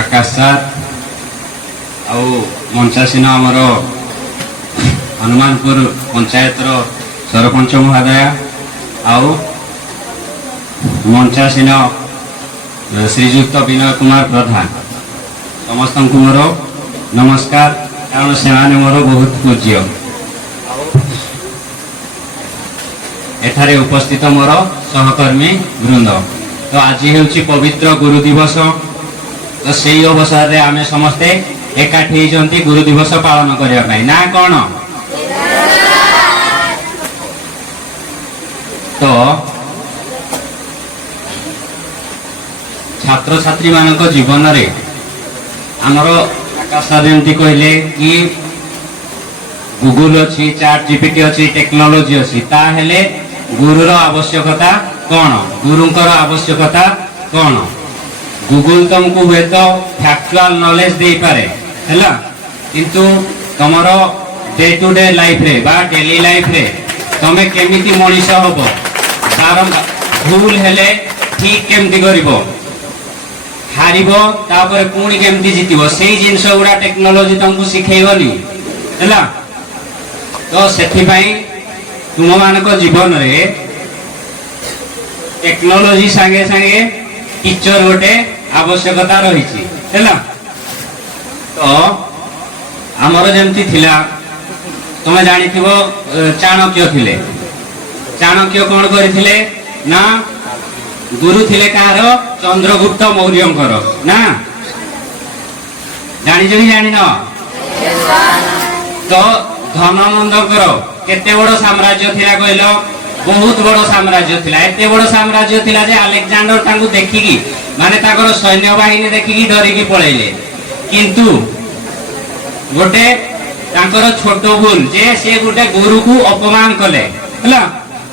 ଆକାଶ ସାର୍ ଆଉ ମଞ୍ଚାସୀନ ଆମର ହନୁମାନପୁର ପଞ୍ଚାୟତର ସରପଞ୍ଚ ମହୋଦୟା ଆଉ ମଞ୍ଚାସୀନ ଶ୍ରୀଯୁକ୍ତ ବିନୟ କୁମାର ପ୍ରଧାନ, ସମସ୍ତଙ୍କୁ ମୋର ନମସ୍କାର, କାରଣ ସେମାନେ ମୋର ବହୁତ ପୂଜ୍ୟ। ଏଠାରେ ଉପସ୍ଥିତ ମୋର ସହକର୍ମୀ ବୃନ୍ଦ। ତ ଆଜି ହେଉଛି ପବିତ୍ର ଗୁରୁ ଦିବସ। ତ ସେଇ ଅବସରରେ ଆମେ ସମସ୍ତେ ଏକାଠି ହେଇଛନ୍ତି ଗୁରୁ ଦିବସ ପାଳନ କରିବା ପାଇଁ, ନା କ'ଣ? ତ ଛାତ୍ରଛାତ୍ରୀ ମାନଙ୍କ ଜୀବନରେ ଆମର ଆକାଶ ସାର୍ ଯେମିତି କହିଲେ କି ଗୁଗୁଲ ଅଛି, ଚାଟ୍ ଜିପିଟି ଅଛି, ଟେକ୍ନୋଲୋଜି ଅଛି, ତାହେଲେ ଗୁରୁର ଆବଶ୍ୟକତା କ'ଣ? ଗୁରୁଙ୍କର ଆବଶ୍ୟକତା କ'ଣ? ଗୁଗୁଲ ତମକୁ ହୁଏତ ଫ୍ୟାକ୍ଚୁଆଲ ନଲେଜ ଦେଇପାରେ ହେଲା, କିନ୍ତୁ ତମର ଡେ ଟୁ ଡେ ଲାଇଫରେ ବା ଡେଲି ଲାଇଫରେ ତମେ କେମିତି ମଣିଷ ହବ, ତାର ଭୁଲ ହେଲେ ଠିକ କେମିତି କରିବ, ହାରିବ ତାପରେ ପୁଣି କେମିତି ଜିତିବ, ସେଇ ଜିନିଷ ଗୁଡା ଟେକ୍ନୋଲୋଜି ତମକୁ ଶିଖେଇବନି ହେଲା। ତ ସେଥିପାଇଁ ତୁମମାନଙ୍କ ଜୀବନରେ ଟେକ୍ନୋଲୋଜି ସାଙ୍ଗେ ସାଙ୍ଗେ ଟିଚର ଗୋଟେ ଆବଶ୍ୟକତା ରହିଛି ହେଲା। ତ ଆମର ଯେମିତି ଥିଲା, ତମେ ଜାଣିଥିବ ଚାଣକ୍ୟ ଥିଲେ। ଚାଣକ୍ୟ କ'ଣ କରିଥିଲେ ନା, ଗୁରୁ ଥିଲେ କାହାର? ଚନ୍ଦ୍ରଗୁପ୍ତ ମୌର୍ଯ୍ୟଙ୍କର, ନା ଜାଣିଛ କି ଜାଣିନ? ତ ଧନନନ୍ଦଙ୍କର କେତେ ବଡ ସାମ୍ରାଜ୍ୟ ଥିଲା କହିଲ? ବହୁତ ବଡ ସାମ୍ରାଜ୍ୟ ଥିଲା। ଏତେ ବଡ ସାମ୍ରାଜ୍ୟ ଥିଲା ଯେ ଆଲେକ୍ଜାଣ୍ଡର ତାଙ୍କୁ ଦେଖିକି, ମାନେ ତାଙ୍କର ସୈନ୍ୟବାହିନୀ ଦେଖିକି ଡରିକି ପଳେଇଲେ। କିନ୍ତୁ ଗୋଟେ ତାଙ୍କର ଛୋଟ ଭୁଲ ଯେ ସେ ଗୋଟେ ଗୁରୁକୁ ଅପମାନ କଲେ ହେଲା।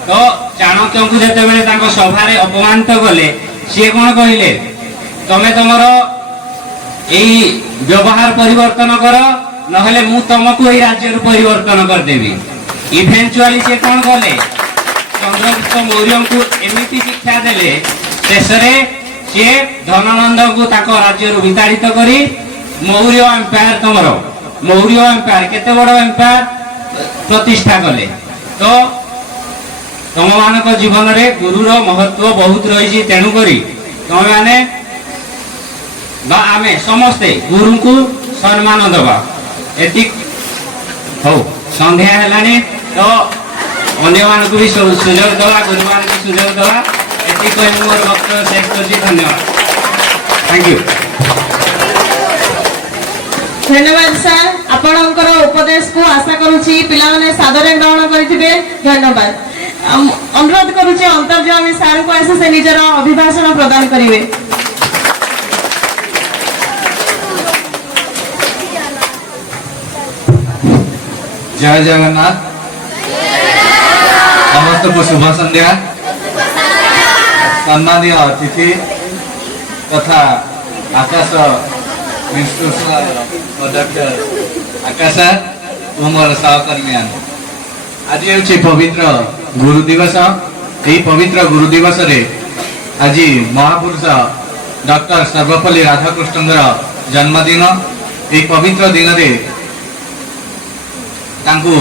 ତ ଚାଣକ୍ୟଙ୍କୁ ଯେତେବେଳେ ତାଙ୍କ ସଭାରେ ଅପମାନିତ କଲେ, ସିଏ କ'ଣ କହିଲେ? ତମେ ତମର ଏଇ ବ୍ୟବହାର ପରିବର୍ତ୍ତନ କର, ନହେଲେ ମୁଁ ତମକୁ ଏଇ ରାଜ୍ୟରୁ ପରିବର୍ତ୍ତନ କରିଦେବି। ଇଭେଞ୍ଚୁଆଲି ସେ କ'ଣ କଲେ? ତ ଚନ୍ଦ୍ରଗୁପ୍ତ ମୌର୍ଯ୍ୟଙ୍କୁ ଏମିତି ଶିକ୍ଷା ଦେଲେ ଶେଷରେ ସିଏ ଧନନନ୍ଦଙ୍କୁ ତାଙ୍କ ରାଜ୍ୟରୁ ବିତାଡ଼ିତ କରି ମୌର୍ଯ୍ୟ ଏମ୍ପାୟାର ତମର ମୌର୍ଯ୍ୟ ଏମ୍ପାୟାର କେତେ ବଡ ଏମ୍ପାୟାର ପ୍ରତିଷ୍ଠା କଲେ। ତ ତମମାନଙ୍କ ଜୀବନରେ ଗୁରୁର ମହତ୍ଵ ବହୁତ ରହିଛି, ତେଣୁକରି ତମେମାନେ ବା ଆମେ ସମସ୍ତେ ଗୁରୁଙ୍କୁ ସମ୍ମାନ ଦେବା। ଏତିକି ହଉ, ସନ୍ଧ୍ୟା ହେଲାଣି ତ ଅନ୍ୟମାନଙ୍କୁ ବି ସୁଯୋଗ ଦେବା, ଗୁରୁମାନଙ୍କୁ ସୁଯୋଗ ଦେବା। ଏତିକି କହି ମୋର ବକ୍ତବ୍ୟ ଶେଷ କରୁଛି। ଧନ୍ୟବାଦ। Thank you. ଧନ୍ୟବାଦ ସାର୍, ଆପଣଙ୍କର ଉପଦେଶକୁ ଆଶା କରୁଛି ପିଲାମାନେ ସାଦରେ ଗ୍ରହଣ କରିଥିବେ। ଧନ୍ୟବାଦ। ଅନୁରୋଧ କରୁଛି ଅନ୍ତର୍ଯାମୀ ସାର୍ଙ୍କୁ ଆସି ସେ ନିଜର ଅଭିଭାଷଣ ପ୍ରଦାନ କରିବେ। जय जगन्नाथ। समस्त को शुभ संध्या। सम्मानीय अतिथि तथा आकाश अध्यक्ष आकाश और मोर सहकर्मी आज हूँ पवित्र गुरु दिवस। यही पवित्र गुरु दिवस रे आज महापुरुष डॉक्टर सर्वपल्ली राधाकृष्ण जन्मदिन। यही पवित्र दिन रे तांकु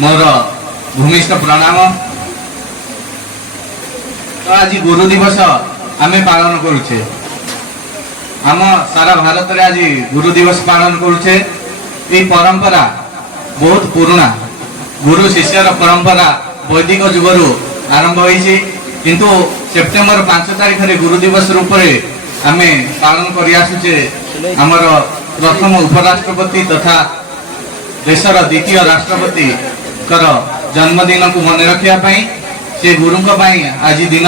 मोर भूमिष्ठ प्रणाम। तो आज गुरु दिवस आमे पालन करुचे। आम सारा भारत रे आज गुरु दिवस पालन करुचे। ये परंपरा बहुत पुराना। गुरु शिष्यर परंपरा वैदिक जुगरु आरंभ होइछि, किंतु सेप्टेम्बर 5 तारिख रे गुरु दिवस रूप रे आमे पालन करि आसुचे। हमर प्रथम उपराष्ट्रपति तथा देशर द्वितीय राष्ट्रपति जन्मदिन को मन रखा से गुरु आज दिन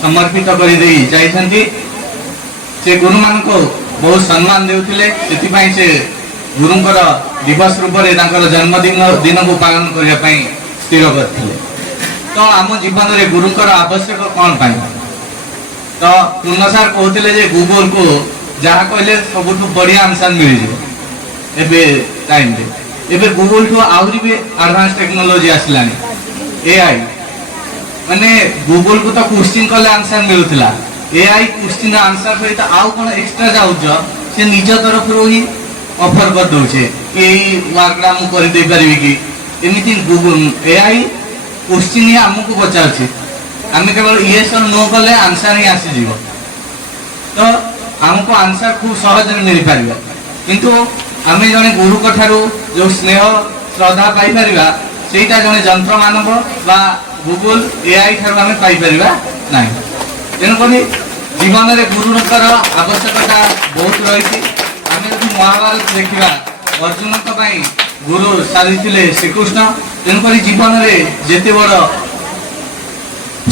समर्पित कर गुरु मान को बहुत सम्मान देउथिले। से गुरुंकर दिवस रूप में जन्मदिन दिन को पालन करने स्थिर करथिले। तो आम जीवन में गुरुंकर आवश्यक कौन पाई? तो पूर्ण सार कहते गूगल को जहाँ कहले सबुठ बढ़िया आंसर मिल जाए टाइम एबे गूगल ठू आउरी भी एडवांस टेक्नोलॉजी आसलानी। एआई माने गूगल को तो क्वेश्चन कले आंसर मिलुथिला। एआई क्वेश्चन आंसर सहित आउ कोन एक्स्ट्रा जाउछ से निज तरफ रो ही ऑफर कर दोछे कि वर्कडा मु कर दे परबी कि एमिति गूगल एआई क्वेश्चन ही हमको बचाउछे। आमे केवल यस और नो कले आंसर ही आसी जीवो। तो हमको आंसर खूब सहज मिल पारिबो, किंतु आमे जने गुरु कठारु जो स्नेह श्रद्धा पाई परिबा सेटा जने यंत्र मानव बा गूगल एआई ठारु आमे पाई परिबा नाही। तेन कोनी जीवन रे गुरुकर आवश्यकता बहुत रही। आमे यदि महाभारत देखिबा अर्जुन को पई गुरु सारिथिले श्रीकृष्ण। तेन कोनी जीवन रे जेते बड़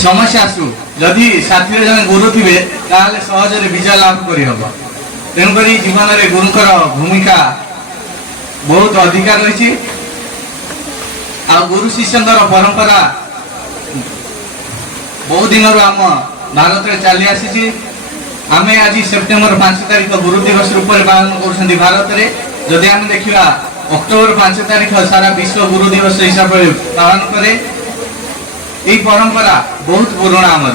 समस्या आसु यदि साथी रे जने गुरु थिबे ताले सहज रे विजय लाभ करि हबो। तेणुकरी जीवन में गुरुकर भूमिका बहुत अधिकार रही। गुरु शिष्य परंपरा बहुत दिन आम भारत में चली आसी। आम आज सेप्टेम्बर 5 तारिख गुरु दिवस रूप में पालन कर भारत में। जदि आम देखा अक्टोबर 5 तारिख सारा विश्व गुरु दिवस हिसाब से पालन करे। ये परंपरा बहुत पुराना आमर।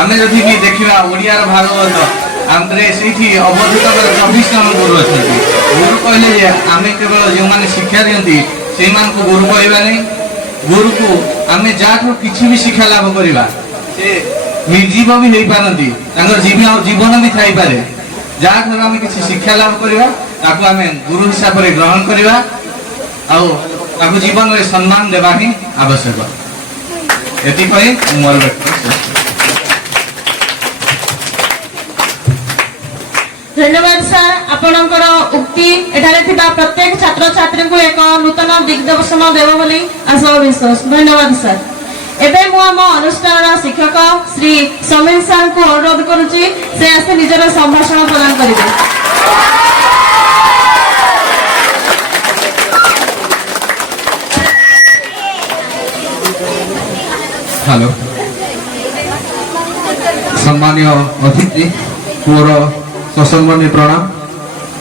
आम जदि भी देखा ओडिया भागवत आमरे से अवधिक 24 जन गुरु अच्छा। गुरु कहले आम केवल जो मैंने शिक्षा दिखती से गुरु कहवा नहीं। गुरु को आम जहाँ किसी भी शिक्षा लाभ करवा से निर्जीव भी हो पारती जीवन भी थी पारे। जहाँ आम किसी शिक्षा लाभ करवा आम गुरु हिसाब से ग्रहण करवा आउ जीवन में सम्मान देवा ही आवश्यक। ये मोर धन्यवाद सर। आपणकर उक्ति एठारे थिबा प्रत्येक छात्र छात्री को एक नूतन दिग्दर्शन देव बोली आशा विश्वास। धन्यवाद सर। एबे मु आम अनुष्ठान शिक्षक श्री समीर सर को अनुरोध करुची से आसे निजर संभाषण प्रदान करिवे। हेलो सम्मानीय अतिथि मोर ससम्मानी प्रणाम।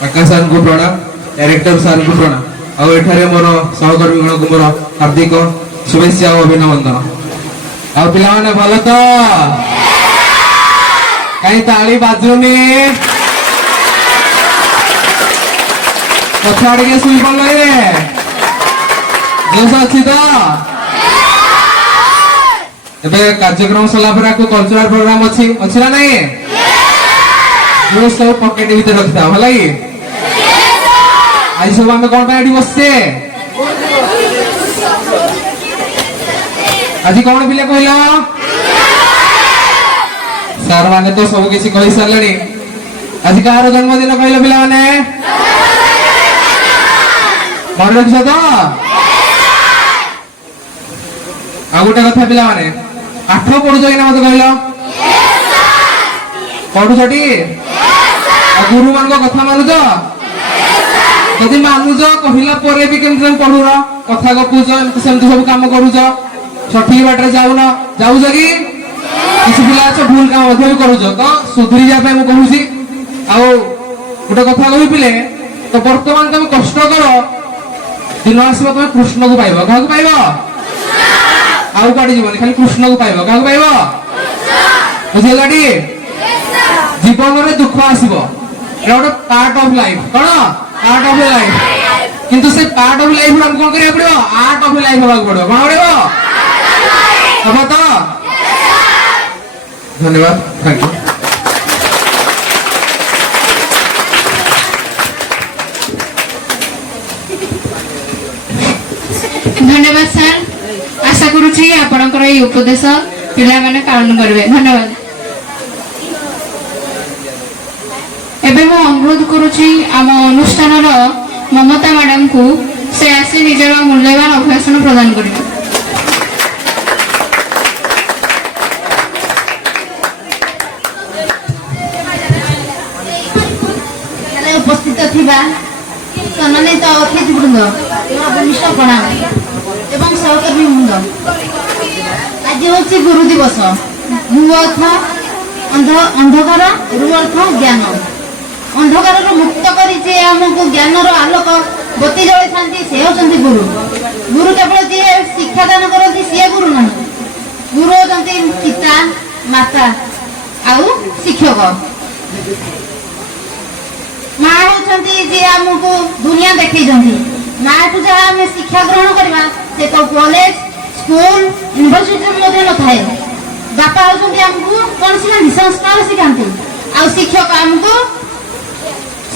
आकाश सार को प्रणाम, डायरेक्टर सार को प्रणाम और एठारे मोर सहकर्मी गण को मोर हार्दिक शुभेच्छा और अभिनंदन। ଆଉ ପିଲାମାନେ ଭଲ ତ? କାହିଁ ତାଳି ବାଜୁନି? ପଛ ଆଡିକେ ଶୋଇ ପଡିଲେ ଜୋଶ ଅଛି ତ? ଏବେ କାର୍ଯ୍ୟକ୍ରମ ସରିଲା ପରେ ଆକୁ କଲଚରାଲ ପ୍ରୋଗ୍ରାମ ଅଛି ନା ନାଇଁ? ଜୋଶ ସବୁ ପକେଟ ଭିତରେ ରଖିଥାଅ ହେଲା କି? ଆଜି ସବୁ ଆମେ କଣ ପାଇଁ ଏଠି ବସିଛେ? ଆଜି କଣ ପିଲା କହିଲ? ସାର୍ ମାନେ ତ ସବୁ କିଛି କହି ସାରିଲେଣି। ଆଜି କାହାର ଜନ୍ମଦିନ କହିଲ ପିଲାମାନେ? ମନେ ରଖିଛ ତ? ଆଉ ଗୋଟେ କଥା ପିଲାମାନେ, ପାଠ ପଢୁଛ କି ନା ମତେ କହିଲ? ପଢୁଛଟି? ଆଉ ଗୁରୁ ମାନଙ୍କ କଥା ମାନୁଛ? ଯଦି ମାନୁଛ କହିଲା ପରେ ବି କେମିତି ତମେ ପଢୁନ? କଥା ଗପୁଛ, ଏମିତି ସେମିତି ସବୁ କାମ କରୁଛ, ସଠିକ ବାଟରେ ଯାଉଛ କି? କିଛି ପିଲା ଅଛ ଭୁଲ କାମ ମଧ୍ୟ ବି କରୁଛ, ତ ସୁଧୁରି ଯିବା ପାଇଁ ମୁଁ କହୁଛି। ଆଉ ଗୋଟେ କଥା କହିଥିଲେ, ତ ବର୍ତ୍ତମାନ ତମେ କଷ୍ଟ କର, ଦିନ ଆସିବ ତମେ କୃଷ୍ଣକୁ ପାଇବ। କାହାକୁ ପାଇବ? ଆଉ କୁଆଡେ ଯିବନି, ଖାଲି କୃଷ୍ଣକୁ ପାଇବ। କାହାକୁ ପାଇବ? ବୁଝିହେଲାଟି? ଜୀବନରେ ଦୁଃଖ ଆସିବ, ଏଟା ଗୋଟେ ପାର୍ଟ ଅଫ ଲାଇଫ। କଣ? Part of life. କିନ୍ତୁ ସେ ପାର୍ଟ ଅଫ ଲାଇଫ ଆମକୁ କଣ କରିବାକୁ ପଡିବ? ଆର୍ଟ ଅଫ ଲାଇଫ ହବାକୁ ପଡିବ। କଣ ପଡିବ? ହବ ତ? ଧନ୍ୟବାଦ, ଥ୍ୟାଙ୍କ ୟୁ। ଧନ୍ୟବାଦ ସାର୍। ଆଶା କରୁଛି ଆପଣଙ୍କର ଏହି ଉପଦେଶ ପିଲାମାନେ ପାଳନ କରିବେ। ଧନ୍ୟବାଦ। ଏବେ ମୁଁ ଅନୁରୋଧ କରୁଛି ଆମ ଅନୁଷ୍ଠାନର ମମତା ମ୍ୟାଡାମଙ୍କୁ, ସେ ଆସି ନିଜର ମୂଲ୍ୟବାନ ଅଭିଭାଷଣ ପ୍ରଦାନ କରିବେ। ଉପସ୍ଥିତ ଥିବା ସମ୍ମାନିତ ଅତିଥି ବୃନ୍ଦ, ବରିଷ୍ଠ ପ୍ରଣାମ ଏବଂ ସହକର୍ମୀ ବୃନ୍ଦ, ଆଜି ହେଉଛି ଗୁରୁ ଦିବସ। ଗୁ ଅର୍ଥ ଅନ୍ଧକାର, ରୁ ଅର୍ଥ ଜ୍ଞାନ। ଅନ୍ଧକାରରୁ ମୁକ୍ତ କରି ଯେ ଆମକୁ ଜ୍ଞାନର ଆଲୋକ ବତି ଜଳେଇଥାନ୍ତି, ସେ ହେଉଛନ୍ତି ଗୁରୁ। ଗୁରୁ କେବଳ ଯିଏ ଶିକ୍ଷାଦାନ କରନ୍ତି ସିଏ ଗୁରୁ ନାହିଁ। ଗୁରୁ ହେଉଛନ୍ତି ପିତା, ମାତା ଆଉ ଶିକ୍ଷକ। ମା ହେଉଛନ୍ତି ଯିଏ ଆମକୁ ଦୁନିଆ ଦେଖେଇଛନ୍ତି। ମାଠୁ ଯାହା ଆମେ ଶିକ୍ଷା ଗ୍ରହଣ କରିବା, ସେ ତ କଲେଜ, ସ୍କୁଲ, ୟୁନିଭରସିଟିରେ ମଧ୍ୟ ନଥାଏ। ବାପା ହେଉଛନ୍ତି ଆମକୁ କଣ ଶିଖାନ୍ତି? ସଂସ୍କାର ଶିଖାନ୍ତି। ଆଉ ଶିକ୍ଷକ ଆମକୁ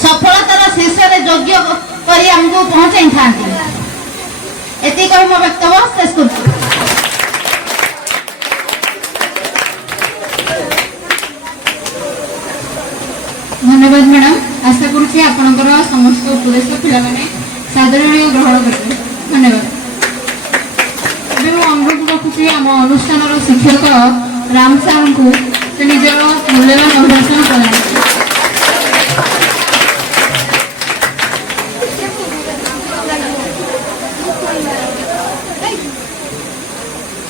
ସଫଳତାର ଶୀର୍ଷରେ ଯୋଗ୍ୟ କରି ଆମକୁ ପହଞ୍ଚାଇଥାନ୍ତି। ଏତିକି କହି ମୋ ବକ୍ତବ୍ୟ ଶେଷ କରୁଛି। ଧନ୍ୟବାଦ ମ୍ୟାଡାମ। ଆଶା କରୁଛି ଆପଣଙ୍କର ସମସ୍ତ ଉପଦେଶ ପିଲାମାନେ ସାଦରରେ ଗ୍ରହଣ କରିବେ। ଧନ୍ୟବାଦ। ଏବେ ମୁଁ ଅନୁରୋଧ ରଖୁଛି ଆମ ଅନୁଷ୍ଠାନର ଶିକ୍ଷକ ରାମ ସାର୍ଙ୍କୁ, ସେ ନିଜର ମୂଲ୍ୟବାନ ଅଭିଭାଷଣ ପ୍ରଦାନ କରିବେ।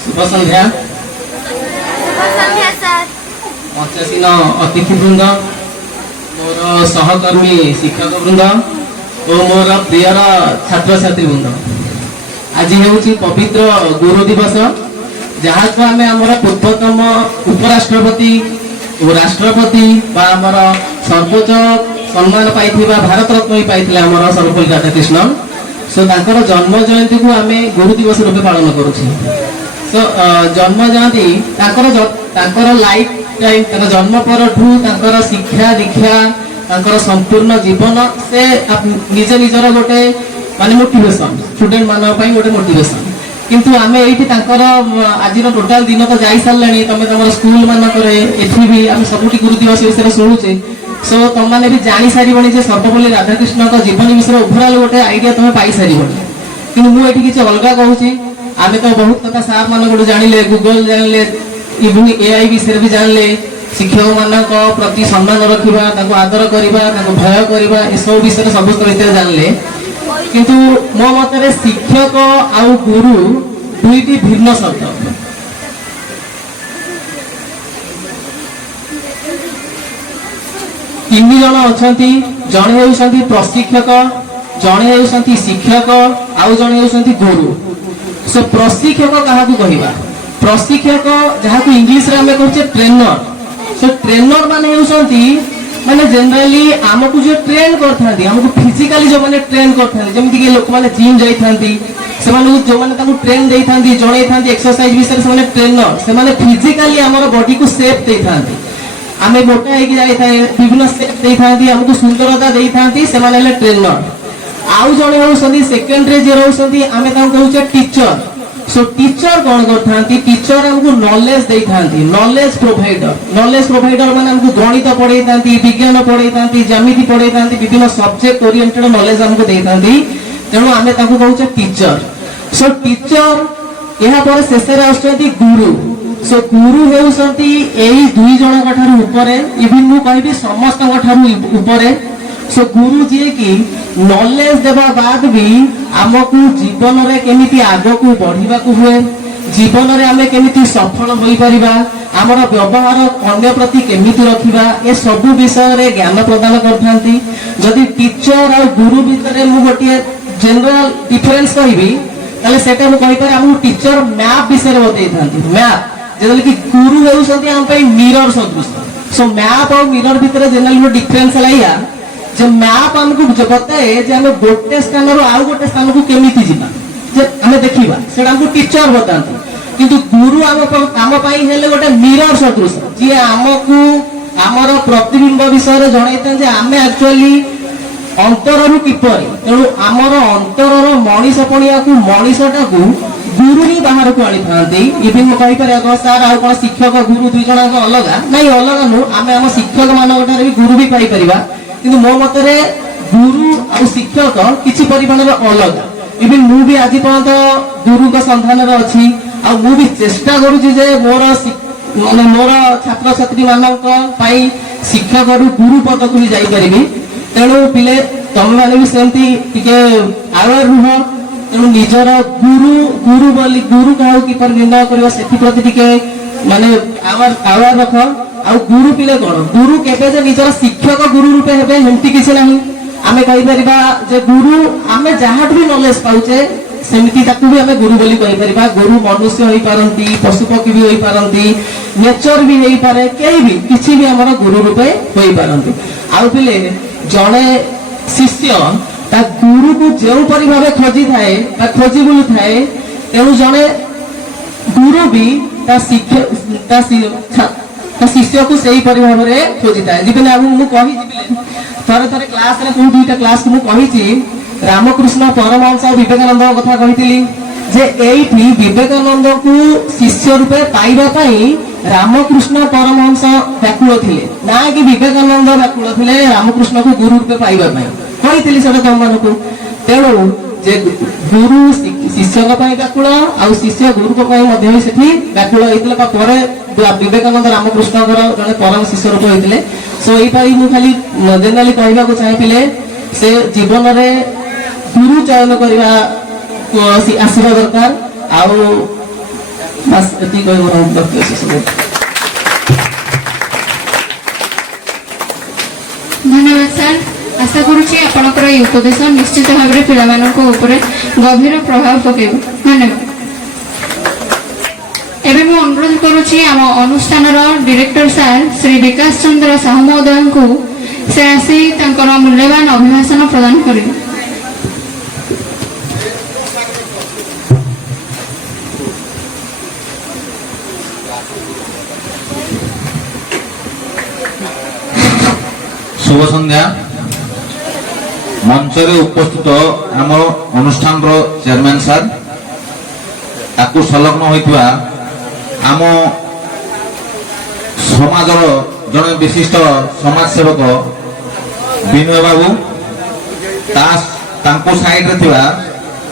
ଶୁଭ ସନ୍ଧ୍ୟା। ମଞ୍ଚାସୀନ ଅତିଥି ବୃନ୍ଦ, ମୋର ସହକର୍ମୀ ଶିକ୍ଷକ ବୃନ୍ଦ ଓ ମୋର ପ୍ରିୟର ଛାତ୍ରଛାତ୍ରୀ ବୃନ୍ଦ, ଆଜି ହେଉଛି ପବିତ୍ର ଗୁରୁ ଦିବସ, ଯାହାକୁ ଆମେ ଆମର ପୂର୍ବତମ ଉପରାଷ୍ଟ୍ରପତି ଓ ରାଷ୍ଟ୍ରପତି ବା ଆମର ସର୍ବୋଚ୍ଚ ସମ୍ମାନ ପାଇଥିବା ଭାରତ ରତ୍ନ ପାଇଥିଲେ ଆମର ସର୍ବପଲ୍ଲୀ ରାଧାକୃଷ୍ଣନ। ସୋ ତାଙ୍କର ଜନ୍ମ ଜୟନ୍ତୀକୁ ଆମେ ଗୁରୁ ଦିବସ ରୂପେ ପାଳନ କରୁଛୁ। ସୋ ଜନ୍ମ ଜୟନ୍ତୀ ତାଙ୍କର ଲାଇଫ ଟାଇମ, ତାଙ୍କ ଜନ୍ମ ପରଠୁ ତାଙ୍କର ଶିକ୍ଷା ଦୀକ୍ଷା, ତାଙ୍କର ସମ୍ପୂର୍ଣ୍ଣ ଜୀବନ, ସେ ନିଜର ଗୋଟେ ମାନେ ମୋଟିଭେସନ, ଷ୍ଟୁଡେଣ୍ଟ ମାନଙ୍କ ପାଇଁ ଗୋଟେ ମୋଟିଭେସନ। କିନ୍ତୁ ଆମେ ଏଇଠି ତାଙ୍କର ଆଜିର ଟୋଟାଲ ଦିନ ତ ଯାଇ ସାରିଲାଣି। ତମେ ତମର ସ୍କୁଲ ମାନଙ୍କରେ, ଏଠି ବି ଆମେ ସବୁଠି ଗୁରୁ ଦିବସ ବିଷୟରେ ଶୁଣୁଛେ। ସୋ ତମମାନେ ବି ଜାଣି ସାରିବଣି ଯେ ସର୍ବପଲ୍ଲୀ ରାଧାକୃଷ୍ଣଙ୍କ ଜୀବନୀ ବିଷୟରେ ଓଭରାଲ ଗୋଟେ ଆଇଡିଆ ତମେ ପାଇସାରିବଣି। କିନ୍ତୁ ମୁଁ ଏଠି କିଛି ଅଲଗା କହୁଛି। ଆମେ ତ ବହୁତ କଥା ସାର୍ ମାନଙ୍କଠୁ ଜାଣିଲେ, ଗୁଗଲ ଜାଣିଲେ, ଇଭେନ୍ AI ବିଷୟରେ ବି ଜାଣିଲେ। ଶିକ୍ଷକ ମାନଙ୍କ ପ୍ରତି ସମ୍ମାନ ରଖିବା, ତାଙ୍କୁ ଆଦର କରିବା, ତାଙ୍କୁ ଭୟ କରିବା, ଏସବୁ ବିଷୟରେ ସମସ୍ତ ଭିତରେ ଜାଣିଲେ। କିନ୍ତୁ ମୋ ମତରେ ଶିକ୍ଷକ ଆଉ ଗୁରୁ ଦୁଇଟି ଭିନ୍ନ ଶବ୍ଦ। ତିନି ଜଣ ଅଛନ୍ତି। ଜଣେ ହେଉଛନ୍ତି ପ୍ରଶିକ୍ଷକ, ଜଣେ ହେଉଛନ୍ତି ଶିକ୍ଷକ, ଆଉ ଜଣେ ହେଉଛନ୍ତି ଗୁରୁ। ସୋ ପ୍ରଶିକ୍ଷକ କାହାକୁ କହିବା? प्रशिक्षक जहाँ इंग्लिश रे आम कहे ट्रेनर से ट्रेनर माने होउछंती माने जनरली आमको जो ट्रेन करथांती हमको फिजिकली जो माने ट्रेन करथांती जेमति कि लोक माने जिम जाइथांती से माने जो माने ताको ट्रेन देइथांती जणैथांती एक्सरसाइज विषय से माने ट्रेनर से माने फिजिकली हमर बॉडी को शेप देइथांती आमे मोटा हे कि जाइथाय विभिन्न शेप देइथांती हमको सुंदरता देइथांती से माने ट्रेनर आउ जणे होउछंती सेकेंडरी जे होउछंती आमे ताको कहउछे टीचर सो टीचर कौन करथांती टीचर हमको नॉलेज देइथांती नॉलेज प्रोवाइडर माने हमको गणित पढ़ाइथांती विज्ञान पढ़ाइथांती ज्यामिति पढ़ाइथांती विभिन्न सब्जेक्ट ओरिएंटेड नॉलेज हमको देइथांती तेणु आमे ताको कहउछे टीचर सो टीचर यहाँ पर शेषे आछंती गुरु सो गुरु हेउछंती एही दुई जणक ठारू ऊपरे इवन मु कहबी समस्त ठारू ऊपरे सो गुरु जी की नॉलेज देवा बाद भी आमको जीवन रे केमिति आगो को बढ़िबा को हुए जीवन रे आमे केमिति सफल होई परिबा हमर व्यवहार अन्य प्रति केमिति रखिबा ए सब विषय रे ज्ञान प्रदान करथांती जदि टीचर और गुरु भितरे मु गोटिए जनरल डिफरेंस कहबी ताले सेटा मु कहि पारे हमहु टीचर मैप विषय रे बतै थांती मैप जेदल कि गुरु हेउसंती हम पई मिरर सदृश सो मैप और मिरर भितरे जनरल डिफरेंस लाइया जे मैप हमको बताए जे हम गोटे स्थान रो आउ गोटे स्थान को केमिति जिबा जे हमें देखिबा सेटा हमको टीचर बतांती किंतु गुरु हम पाई हेले गोटे मिरर सदृश जे हमको हमर प्रतिबिंब विषय रे जणाइते जे हमें एक्चुअली अंतररु किपरि तेणु हमर अंतरर मनीषपणिया को मनीषटा को गुरु ही बाहर को आनी थांती इवन कहि पारे सर आ कोन शिक्षक गुरु दुई जणा अलग नहीं अलग नु आमे हम शिक्षक मानकटारे भी गुरु भी पाई परिबा किंतु मो मतरे गुरु और शिक्षक किछि परिमाण रे अलग इवन मु भी आज पर्यंत गुरु का संधान रे अछि आ मु भी चेष्टा करू जे मोर मोर छात्र छात्री मानक पाई शिक्षक रु गुरु पद को भी जाई परिबी तेणु पिले तुम मैंने भी सेमती टिके अवेयर रुह तेणु निजर गुरु गुरु बोली गुरु क्या किपर निर्णय करवा सेति प्रति टिके माने अवेयर रख आ गुरु पिले कौन गुरु केबे जे निजर शिक्षक गुरु रूपे हेबे हेमती किछि नाही आमे कहि परिबा जे गुरु आमे जहाट भी नॉलेज पाउचे सेमती ताकू भी आमे गुरु बोली कहि परिबा गुरु मनुष्य होई पारंती पशु पक्षी भी होई पारंती नेचर भी होई पारे केही भी किछि भी हमर गुरु रूपे होई पारंती आ पिले जड़े शिष्य ता गुरु को जो परि भावे खोजी थाए ता खोजी बुलु थाए तेणु जड़े गुरु भी ता शिष्य को सही परि भावे खोजी थाए जिबने आगु मु कहि जिबले थरे थरे क्लास रे कोन दुईटा क्लास मु कहि छि रामकृष्ण परमहंस विवेकानंद कथा कहितली जे एइठी विवेकानंद को शिष्य रूपे पाइबा पई रामकृष्ण परमहंस व्याकुल थिले ना कि विवेकानंद व्याकुल थिले रामकृष्ण को गुरु रूपे पाइबा पई कहितली सेटा तुम मानको तेणु जे गुरु शिष्य को पई व्याकुल आ शिष्य गुरु को पई मध्ये सेठी व्याकुल हेतिले परे विवेकानंद रामकृष्ण जने परम शिष्य रूप होइतिले सो एई पाई मु खाली जनरली कहबा को चाहेतिले से जीवन रे गुरु चयन करबा आसीबा दरकार आ बस एति कहबो बक्ति से सब धन्यवाद सर आशा करुच्ची आपणकर ये उपदेश निश्चित भाव में पिला गभीर प्रभाव पकेब धन्यवाद एवं मु अनुरोध करुच्ची आम अनुष्ठान डायरेक्टर सर श्री विकास चंद्र साहू महोदय को से आसी तांकर मूल्यवान अभिभाषण प्रदान करेंगे शुभ संध्या मंच रे उपस्थित आम अनुष्ठान रो चेयरमैन सर ताकू संलग्न होइतवा आम समाज जड़े विशिष्ट समाज सेवक विनय बाबू तांको साइड रे थिबा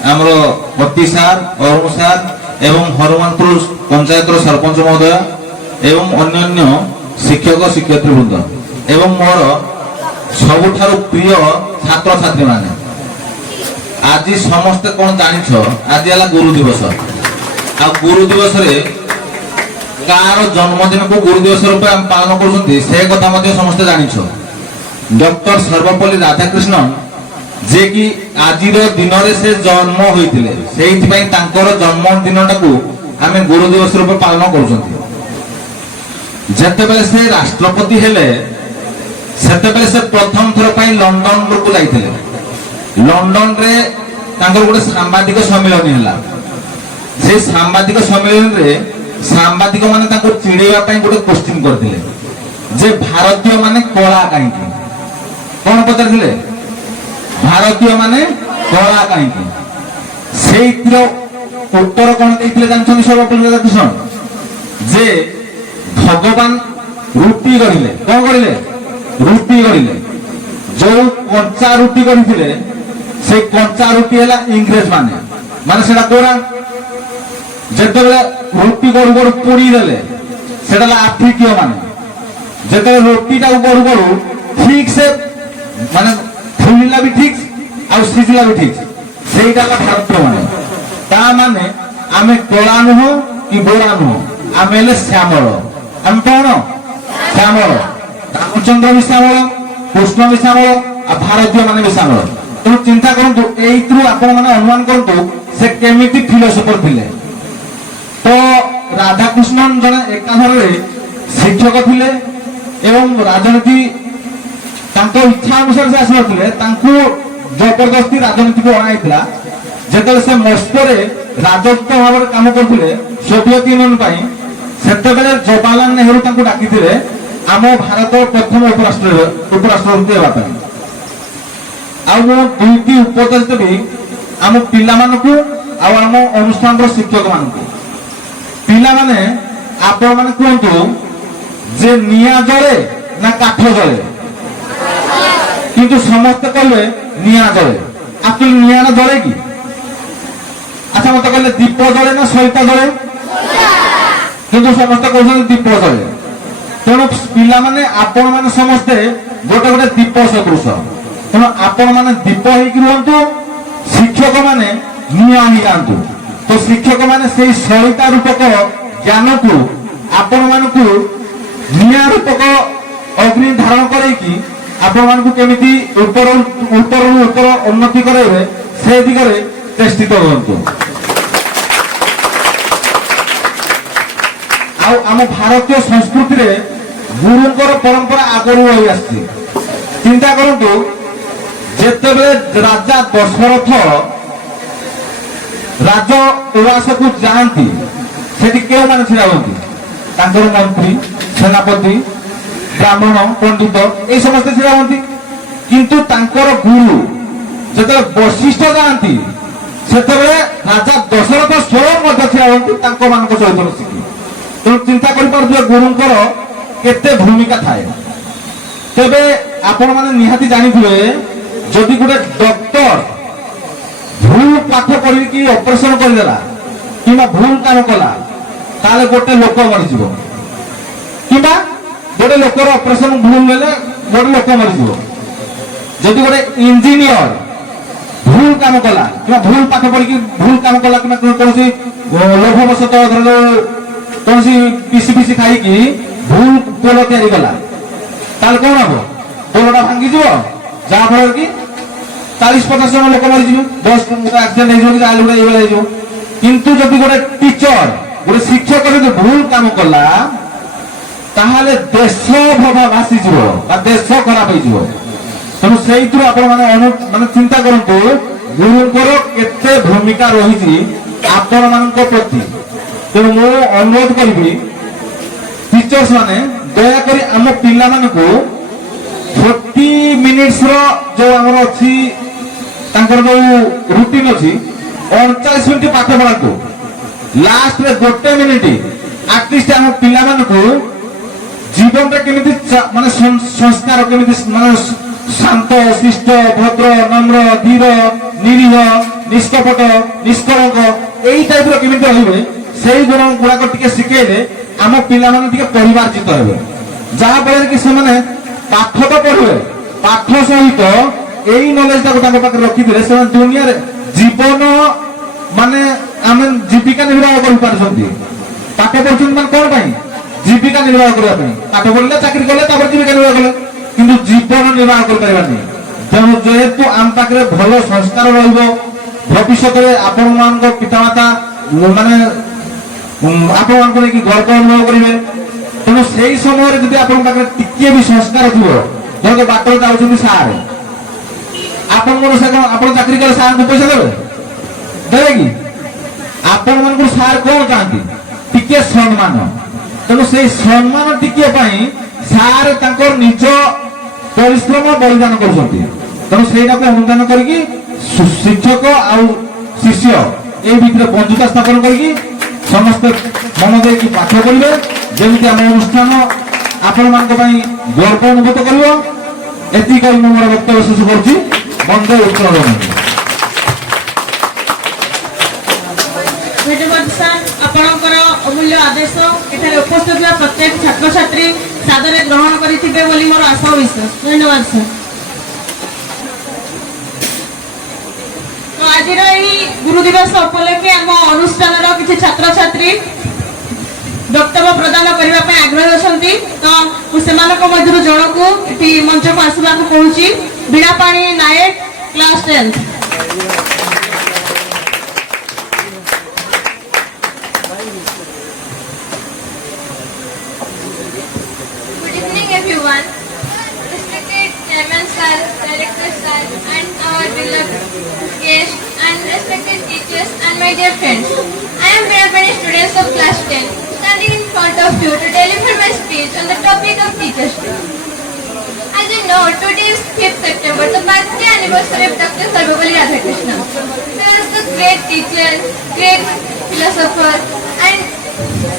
हमर पति सर अरुण सर एवं हनुमानपुर पंचायत सरपंच महोदय एवं अन्य शिक्षक शिक्षयित्री वृंद एवं मोर सबुठारु प्रिय छात्र छात्री माने आज समस्ते कौन जानिछ आज है गुरु दिवस आ गुरु दिवस रे कार जन्मदिन को गुरु दिवस रूप पालन कर कथा समस्ते जानिछ डॉक्टर सर्वपल्ली राधाकृष्णन जे कि आज दिन से जन्म होइतिले सेहिति पई तांकर जन्मदिन टाकू ଆମେ ଗୁରୁ ଦିବସ ରୂପେ ପାଳନ କରୁଛନ୍ତି। ଯେତେବେଳେ ସେ ରାଷ୍ଟ୍ରପତି ହେଲେ ସେତେବେଳେ ସେ ପ୍ରଥମ ଥର ପାଇଁ ଲଣ୍ଡନକୁ ଯାଇଥିଲେ। ଲଣ୍ଡନରେ ତାଙ୍କର ଗୋଟେ ସାମ୍ବାଦିକ ସମ୍ମିଳନୀ ହେଲା। ସେ ସାମ୍ବାଦିକ ସମ୍ମିଳନୀରେ ସାମ୍ବାଦିକ ମାନେ ତାଙ୍କୁ ଚିଡେଇବା ପାଇଁ ଗୋଟେ କୋଶ୍ଚିନ୍ କରିଥିଲେ ଯେ ଭାରତୀୟ ମାନେ କଳା କାହିଁକି? କଣ ପଚାରିଥିଲେ? ଭାରତୀୟ ମାନେ କଳା କାହିଁକି? ସେଇଥିର ଉତ୍ତର କଣ ଦେଇଥିଲେ ଜାଣିଛନ୍ତି ସର୍ବପଲ୍ଲୀ ରାଧାକୃଷ୍ଣନ? ଯେ ଭଗବାନ ରୁଟି କରିଲେ। କଣ କରିଲେ? ରୁଟି କରିଲେ। ଯୋଉ କଞ୍ଚା ରୁଟି କରିଥିଲେ সেই কঞ্চা রুটি ହେଲା ইংরেজ মানে সেটা কোরা যেତେବେଳେ ରୁଟି গড়ু গড়ু পড়ি দেলে সেটা হলো আফ্রিকীয় যেତେବେଳେ ରୁଟିଟାକୁ ଗড়ୁ ଗড়ୁ ঠিক সে মানে ফুলিলা ବି ঠিক ଆଉ ସିଝିଲା ବି ঠিক ସେଇଟା ହେଲା ଭାରତୀୟ ତା ମାନେ ଆମେ କଳା ନୁହଁ କି ଗୋରା ନୁହଁ, ଆମେ ହେଲେ ଶ୍ୟାମଳ। ଆମେ କଣ? ଶ୍ୟାମଳ। ରାମଚନ୍ଦ୍ର ବି ଶ୍ୟାମଳ, କୃଷ୍ଣ ବି ଶ୍ୟାମଳ, ଆଉ ଭାରତୀୟ ମାନେ ବି ଶ୍ୟାମଳ। ତେଣୁ ଚିନ୍ତା କରନ୍ତୁ, ଏଇଥିରୁ ଆପଣ ମାନେ ଅନୁମାନ କରନ୍ତୁ ସେ କେମିତି ଫିଲୋସଫର ଥିଲେ। ତ ରାଧାକୃଷ୍ଣନ ଜଣେ ଏକାଧାରରେ ଶିକ୍ଷକ ଥିଲେ ଏବଂ ରାଜନୀତି ତାଙ୍କ ଇଚ୍ଛା ଅନୁସାରେ ସେ ଆସିନଥିଲେ, ତାଙ୍କୁ ଜବରଦସ୍ତି ରାଜନୀତିକୁ ଅଣାଯାଇଥିଲା। ଯେତେବେଳେ ସେ ମସ୍କୋରେ ରାଜଦୂତ ଭାବରେ କାମ କରୁଥିଲେ ସୋଭିଏତ ୟୁନିୟନ ପାଇଁ, ସେତେବେଳେ ଜବାହରଲାଲ ନେହେରୁ ତାଙ୍କୁ ଡାକିଥିଲେ ଆମ ଭାରତର ପ୍ରଥମ ଉପରାଷ୍ଟ୍ରପତି ହେବା ପାଇଁ। ଆଉ ମୁଁ ଦୁଇଟି ଉପଦେଶ ଦେବି ଆମ ପିଲାମାନଙ୍କୁ ଆଉ ଆମ ଅନୁଷ୍ଠାନର ଶିକ୍ଷକ ମାନଙ୍କୁ। ପିଲାମାନେ ଆପଣ ମାନେ କୁହନ୍ତୁ ଯେ ନିଆଁ ଜଳେ ନା କାଠ ଜଳେ? କିନ୍ତୁ ସମସ୍ତେ କହିବେ ନିଆଁ ଜଳେ। ଆକ୍ଚୁଆଲି ନିଆଁ ଜଳେ କି? ଆଚ୍ଛା ମତେ କହିଲେ ଦୀପ ଜଳେ ନା ସଳିତା ଜଳେ? କିନ୍ତୁ ସମସ୍ତେ କହୁଛନ୍ତି ଦୀପ ଜଳେ। ତେଣୁ ପିଲାମାନେ ଆପଣ ମାନେ ସମସ୍ତେ ଗୋଟେ ଗୋଟେ ଦୀପ ସଦୃଶ। ତେଣୁ ଆପଣ ମାନେ ଦୀପ ହେଇକି ରୁହନ୍ତୁ, ଶିକ୍ଷକ ମାନେ ନିଆଁ ହେଇଯାଆନ୍ତୁ। ତ ଶିକ୍ଷକ ମାନେ ସେଇ ସଳିତା ରୂପକ ଜ୍ଞାନକୁ ଆପଣ ମାନଙ୍କୁ ନିଆଁ ରୂପକ ଅଗ୍ନି ଧାରଣ କରେଇକି ଆପଣ ମାନଙ୍କୁ କେମିତି ଉପରରୁ ଉପର ଉନ୍ନତି କରାଇବେ ସେ ଦିଗରେ ଚେଷ୍ଟିତ ହୁଅନ୍ତୁ। ଆଉ ଆମ ଭାରତୀୟ ସଂସ୍କୃତିରେ ଗୁରୁଙ୍କର ପରମ୍ପରା ଆଗରୁ ରହି ଆସିଛି। ଚିନ୍ତା କରନ୍ତୁ, ଯେତେବେଳେ ରାଜା ଦଶରଥ ରାଜ ଉଆସକୁ ଯାଆନ୍ତି ସେଠି କେଉଁମାନେ ଛିଡା ହୁଅନ୍ତି? ତାଙ୍କର ମନ୍ତ୍ରୀ, ସେନାପତି, ବ୍ରାହ୍ମଣ, ପଣ୍ଡିତ এই ସମସ୍ତେ ଛିଡା ହୁଅନ୍ତି। କିନ୍ତୁ ତାଙ୍କର ଗୁରୁ ଯେତେବେଳେ ବଶିଷ୍ଠ ଯାଆନ୍ତି ସେତେବେଳେ ରାଜା ଦଶରଥ ସ୍ୱୟଂ ମଧ୍ୟ ଛିଡା ହୁଅନ୍ତି ତାଙ୍କ ମାନଙ୍କ ସହିତ ମିଶିକି। ତେଣୁ ଚିନ୍ତା କରିପାରୁଥିବେ ଗୁରୁଙ୍କର କେତେ ଭୂମିକା ଥାଏ। ତେବେ ଆପଣ ମାନେ ନିହାତି ଜାଣିଥିବେ, ଯଦି ଗୋଟେ ଡକ୍ଟର ଭୁଲ ପାଠ ପଢିକି ଅପରେସନ କରିଦେଲା କିମ୍ବା ଭୁଲ କାମ କଲା ତାହେଲେ ଗୋଟେ ଲୋକ ମରିଯିବ, କିମ୍ବା ଗୋଟେ ଲୋକର ଅପରେସନ ଭୁଲ ହେଲେ ଗୋଟେ ଲୋକ ମରିଯିବ। ଯଦି ଗୋଟେ ଇଞ୍ଜିନିୟର ଭୁଲ କାମ କଲା କିମ୍ବା ଭୁଲ ପାଠ ପଢିକି ଭୁଲ କାମ କଲା କିମ୍ବା କୌଣସି ଲୋଭବଶତଃ କୌଣସି ପିସି ଖାଇକି ଭୁଲ ପୋଲ ତିଆରି କଲା ତାହେଲେ କଣ ହବ? ପୋଲଟା ଭାଙ୍ଗିଯିବ, ଯାହା ଫଳରେ କି 40-50 ଜଣ ଲୋକ ମରିଯିବେ, ବସ୍ ଆକ୍ସିଡେଣ୍ଟ ହେଇଯିବ କି ଯାହା ଗୋଟେ ଏଇଭଳିଆ ହେଇଯିବ। କିନ୍ତୁ ଯଦି ଗୋଟେ ଟିଚର ଗୋଟେ ଶିକ୍ଷକ ଯଦି ଭୁଲ କାମ କଲା ତାହେଲେ ଦେଶ ଭାସିଯିବ ବା ଦେଶ ଖରାପ ହେଇଯିବ। ତେଣୁ ସେଇଥିରୁ ଆପଣ ମାନେ ଚିନ୍ତା କରନ୍ତୁ ଗୁରୁଙ୍କର କେତେ ଭୂମିକା ରହିଛି ଆପଣ ମାନଙ୍କ ପ୍ରତି। ତେଣୁ ମୁଁ ଅନୁରୋଧ କରିବି ଟିଚର୍ସ ମାନେ ଦୟାକରି ଆମ ପିଲାମାନଙ୍କୁ 40 ମିନିଟ୍ସର ଯୋଉ ଆମର ଅଛି ତାଙ୍କର ଯୋଉ ରୁଟିନ ଅଛି 39 ମିନିଟ୍ ପାଠ ପଢାନ୍ତୁ, ଲାଷ୍ଟରେ 1 ମିନିଟ୍ ଆଟଲିଷ୍ଟ ଆମ ପିଲାମାନଙ୍କୁ ଜୀବନଟା କେମିତି ମାନେ ସଂସ୍କାର କେମିତି ମାନେ ଶାନ୍ତ, ଶିଷ୍ଟ, ଭଦ୍ର, ନମ୍ର, ଧୀର, ନିରୀହ, ନିଷ୍କପଟ, ନିଷ୍କଳଙ୍କ ଏଇ ଟାଇପର କେମିତି ରହିବେ ସେଇ ଗୁଣ ଗୁଡାକ ଟିକେ ଶିଖେଇଲେ ଆମ ପିଲାମାନେ ଟିକେ ପରିମାର୍ଜିତ ହେବେ। ଯାହା ଫଳରେ କି ସେମାନେ ପାଠ ତ ପଢିବେ, ପାଠ ସହିତ ଏଇ ନଲେଜଟାକୁ ତାଙ୍କ ପାଖରେ ରଖିଥିଲେ ସେମାନେ ଦୁନିଆରେ ଜୀବନ ମାନେ ଆମେ ଜୀବିକା ନିର୍ବାହ କରିପାରୁଛନ୍ତି। ପାଠ ପଢୁଛନ୍ତି ମାନେ କଣ ପାଇଁ? ଜୀବିକା ନିର୍ବାହ କରିବା ପାଇଁ। ପାଠ ପଢିଲେ ଚାକିରି କଲେ ତାପରେ ଜୀବିକା ନିର୍ବାହ କଲେ, କିନ୍ତୁ ଜୀବନ ନିର୍ବାହ କରିପାରିବାନି। ତେଣୁ ଯେହେତୁ ଆମ ପାଖରେ ଭଲ ସଂସ୍କାର ରହିବ, ଭବିଷ୍ୟତରେ ଆପଣ ମାନଙ୍କ ପିତାମାତା ମାନେ ଆପଣମାନଙ୍କୁ ନେଇକି ଗର୍ବ ଅନୁଭବ କରିବେ। ତେଣୁ ସେଇ ସମୟରେ ଯଦି ଆପଣଙ୍କ ପାଖରେ ଟିକିଏ ବି ସଂସ୍କାର ଥିବ, ଧରକ ବାଟରେ ଯାଉଛନ୍ତି ସାର୍, ଆପଣଙ୍କର ସେ କଣ ଆପଣ ଚାକିରି କଲେ ସାର୍ଙ୍କୁ ପଇସା ଦେବେ ଦେବେ କି? ଆପଣମାନଙ୍କୁ ସାର୍ କଣ ଚାହାନ୍ତି? ଟିକେ ସମ୍ମାନ। ତେଣୁ ସେଇ ସମ୍ମାନ ଟିକିଏ ପାଇଁ ସାର୍ ତାଙ୍କର ନିଜ ପରିଶ୍ରମ ବଳିଦାନ କରୁଛନ୍ତି। ତେଣୁ ସେଇଟାକୁ ଅନୁଦାନ କରିକି ଶିକ୍ଷକ ଆଉ ଶିଷ୍ୟ এই ভিতরে বন্ধুতা স্থাপন করি সমস্ত মন দিয়ে পাঠ করবে, যেମିତି ଆମ অনুষ্ঠাନ ଆପଣମାନଙ୍କ ପାଇଁ ଗର୍ବ ଅନୁଭୂତ କରିବ। ଏତିକି କହି ମୁଁ ମୋର ବକ୍ତବ୍ୟ ଶେଷ କରୁଛି। ବନ୍ଦେ ଉତ୍କଳ। ধন্যবাদ স্যার, আপনার অমূল্য আদেশ এখানে উপস্থিত থাকা প্রত্যেক ছাত্রছাত্রী সাদরে গ্রহণ করিথিবে বলি মোর আশা ও বিশ্বাস। ধন্যবাদ স্যার। তো আজির এই গুরু দিবস উপলক্ষে আম অনুষ্ঠানর কিছু ছাত্রছাত্রী বক্তব্য প্রদান করা আগ্রহী অনেক। তো সেମାନଙ୍କ মধ্যে জনকু এটি মঞ্চকু আসবা কହୁছি। বীণাপাণি নায়ক, class 10th। Good evening everyone. Respected Chairman Sir, Director Sir and our beloved guests and respected teachers and my dear friends. I am Bhinapani students of class 10 standing in front of you to deliver my speech on the topic of Teachers Day. As you know, today is 5th September, the birthday anniversary of Dr. Sarvepalli Radhakrishnan. He was the great teacher, great philosopher and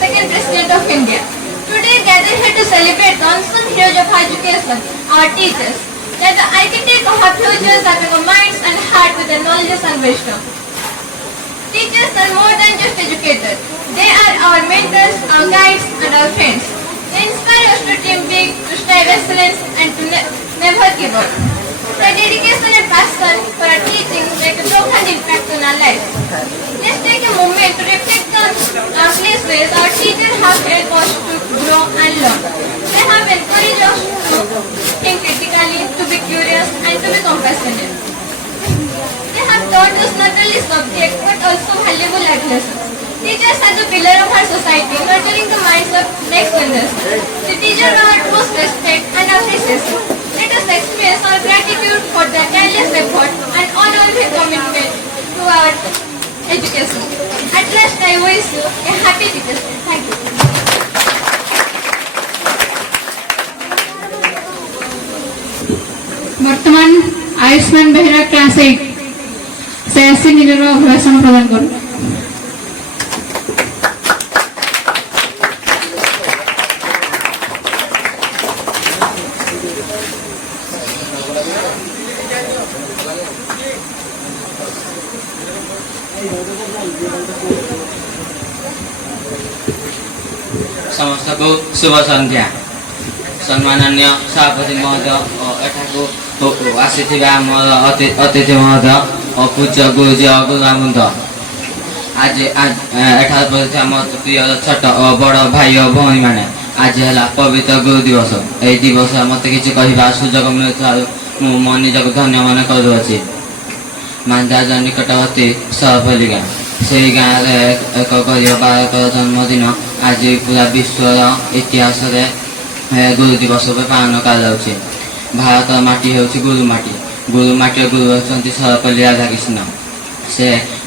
second president of India. Today gathered here to celebrate the unsung heroes of education, our teachers. They are the architects of our futures, having our minds and heart with their knowledge and wisdom. Teachers are more than just educators. They are our mentors, our guides and our friends. They inspire us to dream big, to strive excellence and to never give up. Their dedication and passion for our teaching make a profound impact on our lives. Let's take a moment to reflect on countless ways our teachers have helped us to grow and learn. They have encouraged us to think critically, to be curious and to be compassionate. They have taught us not only subjects but also valuable life lessons. Teachers are the pillar of our society, nurturing the minds of next generation. The teachers are our most respect and appreciation. Let us express our gratitude for their tireless effort and unwavering commitment to our education. At last, I wish you a happy Teachers Day. Thank you. বর্তমান Ayushman Behera class 8 সে আসি নিজের অভিভাষণ প্রদান করুন। ସମସ୍ତଙ୍କୁ ଶୁଭ ସନ୍ଧ୍ୟା। ସମ୍ମାନନୀୟ ସଭାପତି ମହୋଦୟ ଓ ଏଠାକୁ ଆସିଥିବା ଆମର ଅତିଥି ମହୋଦୟ ଓ ପୂଜ୍ୟ ଗୁରୁଜୀ ଓ ଗୁରୁବୃନ୍ଦ, ଆଜି ଏଠାରେ ପଡ଼ିଥିବା ଆମ ପ୍ରିୟ ଛୋଟ ଓ ବଡ଼ ଭାଇ ଓ ଭଉଣୀମାନେ, ଆଜି ହେଲା ପବିତ୍ର ଗୁରୁ ଦିବସ। ଏହି ଦିବସରେ ମୋତେ କିଛି କହିବା ସୁଯୋଗ ମିଳୁଥିବାରୁ ମୁଁ ମୋ ନିଜକୁ ଧନ୍ୟ ମନେ କରୁଅଛି। ମାନ୍ଦାଜ ନିକଟବର୍ତ୍ତୀ ସରପଲ୍ଲୀ ଗାଁ, ସେହି ଗାଁରେ ଏକ ଗରିବ ବାଳକର ଜନ୍ମଦିନ ଆଜି ପୁରା ବିଶ୍ୱର ଇତିହାସରେ ଗୁରୁ ଦିବସ ରୂପେ ପାଳନ କରାଯାଉଛି। ଭାରତର ମାଟି ହେଉଛି ଗୁରୁ ମାଟି। ଗୁରୁ ମାଟିର ଗୁରୁ ହେଉଛନ୍ତି ସର୍ବପଲ୍ଲୀ ରାଧାକୃଷ୍ଣ। ସେ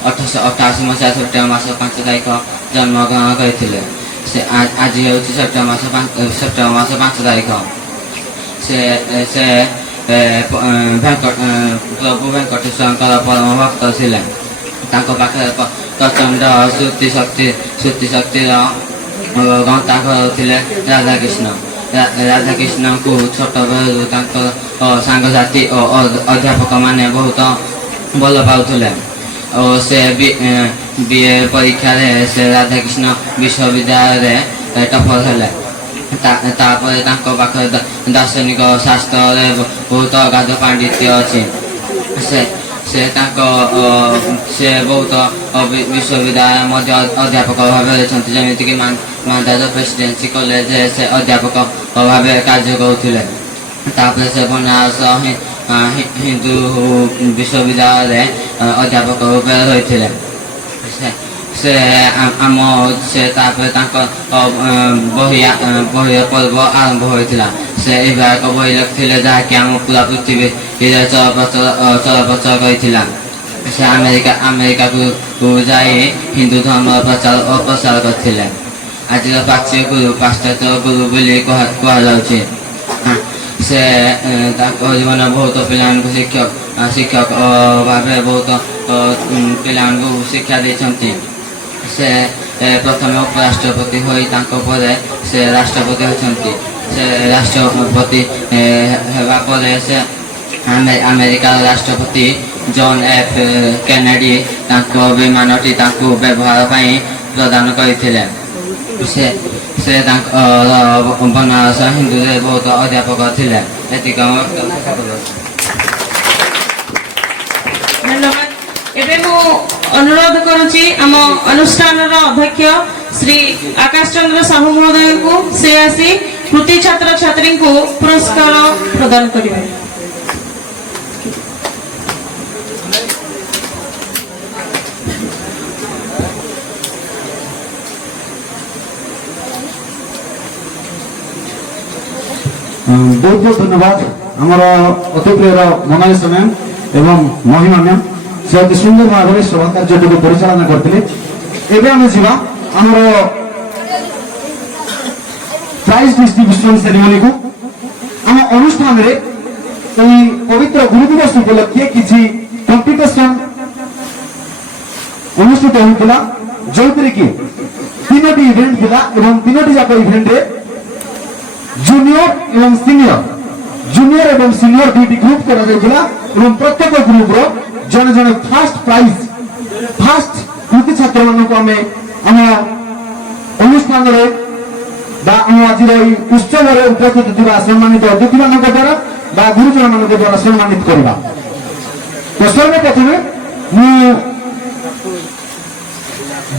1888 ମସିହା ସେପ୍ଟେମ୍ବର ମାସ 5 ତାରିଖ ଜନ୍ମଗ୍ରହଣ କରିଥିଲେ। ସେ ଆଜି ହେଉଛି ସେପ୍ଟେମ୍ବର ମାସ 5 ତାରିଖ। ସେ ପ୍ରଭୁ ଭେଙ୍କଟେଶ୍ୱରଙ୍କର ପରମ ଭକ୍ତ ଥିଲେ। ତାଙ୍କ ପାଖରେ ପ୍ରଚଣ୍ଡ ଶ୍ରୁତି ଶକ୍ତିର ଗନ୍ତାଘର ଥିଲେ ରାଧାକୃଷ୍ଣ। ରାଧାକୃଷ୍ଣଙ୍କୁ ଛୋଟ ବେଳରୁ ତାଙ୍କ ସାଙ୍ଗସାଥି ଓ ଅଧ୍ୟାପକ ମାନେ ବହୁତ ଭଲ ପାଉଥିଲେ ଓ ସେ ବିଏ ପରୀକ୍ଷାରେ ସେ ରାଧାକୃଷ୍ଣ ବିଶ୍ୱବିଦ୍ୟାଳୟରେ ଟପର ହେଲେ। ତାପରେ ତାଙ୍କ ପାଖରେ ଦାର୍ଶନିକ ଶାସ୍ତ୍ରରେ ବହୁତ ଅଗାଧ ପାଣ୍ଡିତ୍ୟ ଅଛି। ସେ ବହୁତ ବିଶ୍ୱବିଦ୍ୟାଳୟ ମଧ୍ୟ ଅଧ୍ୟାପକ ଭାବେ ଅଛନ୍ତି, ଯେମିତିକି ମାନ୍ଦାଜ ପ୍ରେସିଡେନ୍ସି କଲେଜରେ ସେ ଅଧ୍ୟାପକ ଭାବେ କାର୍ଯ୍ୟ କରୁଥିଲେ। ତାପରେ ସେ ବନାରସ ହିନ୍ଦୁ ବିଶ୍ୱବିଦ୍ୟାଳୟରେ ଅଧ୍ୟାପକ ରୂପେ ରହିଥିଲେ। ସେ ଆମ ସେ ତାପରେ ତାଙ୍କ ବହି ପର୍ବ ଆରମ୍ଭ ହୋଇଥିଲା। ସେ ଏଭଳିଆ ଏକ ବହି ଲେଖିଥିଲେ ଯାହାକି ଆମ ପୁରା ପୃଥିବୀରେ ଚଳପ୍ରଚଳ କରିଥିଲା। ସେ ଆମେରିକାକୁ ଯାଇ ହିନ୍ଦୁ ଧର୍ମର ପ୍ରଚାର ଓ ପ୍ରସାର କରିଥିଲେ। ଆଜିର ପ୍ରାଚ୍ୟ ଗୁରୁ ପାଶ୍ଚାତ୍ୟ ଗୁରୁ ବୋଲି କୁହାଯାଉଛି। ସେ ତାଙ୍କ ଜୀବନ ବହୁତ ପିଲାମାନଙ୍କୁ ଶିକ୍ଷକ ଭାବେ ବହୁତ ପିଲାମାନଙ୍କୁ ଶିକ୍ଷା ଦେଇଛନ୍ତି। ସେ ପ୍ରଥମେ ଉପରାଷ୍ଟ୍ରପତି ହୋଇ ତାଙ୍କ ପରେ ସେ ରାଷ୍ଟ୍ରପତି ହୋଇଛନ୍ତି। ସେ ରାଷ୍ଟ୍ରପତି ହେବା ପରେ ସେ ଆମେରିକାର ରାଷ୍ଟ୍ରପତି ଜନ୍ ଏଫ୍ କେନେଡି ତାଙ୍କ ବିମାନଟି ତାଙ୍କୁ ବ୍ୟବହାର ପାଇଁ ପ୍ରଦାନ କରିଥିଲେ। ସେ ତାଙ୍କର ବନାରସ ହିନ୍ଦୁରେ ବହୁତ ଅଧ୍ୟାପକ ଥିଲେ। ଏତିକି ଧନ୍ୟବାଦ। ଏବେ ମୁଁ ଅନୁରୋଧ କରୁଛି ଆମ ଅନୁଷ୍ଠାନର ଅଧ୍ୟକ୍ଷ ଶ୍ରୀ ଆକାଶ ଚନ୍ଦ୍ର ସାହୁ ମହୋଦୟଙ୍କୁ ସେ ଆସି କୃତି ଛାତ୍ରଛାତ୍ରୀଙ୍କୁ ପୁରସ୍କାର ପ୍ରଦାନ କରିବେ। बहुत बहुत धन्यवाद आमर अति प्रिय मोनालिसा मैम एवं महिमा मैम से अति सुंदर भाव में सभा कार्य को परिचालना करते। प्राइज डिस्ट्रीब्यूशन सेरेमनी को आम अनुष्ठान रे पवित्र गुरु दिवस उपलक्षे किसी कंपिटिशन अनुष्ठित होता जो कि 3टी इवेंट थिला एवं 3टी जाक इवेंट रे जूनियर एवं सीनियर दुईटी ग्रुप करा जायतिला एवं प्रत्येक ग्रुप रो जने जने फर्स्ट कृति छात्र मानको हमें हम अनुष्ठान रे बा हम आज रे उत्सव रे उपस्थित थिबा सम्मानित अतिथि मानक द्वारा बा गुरुजन मानक द्वारा सम्मानित करबा। तो सर्वप्रथम मु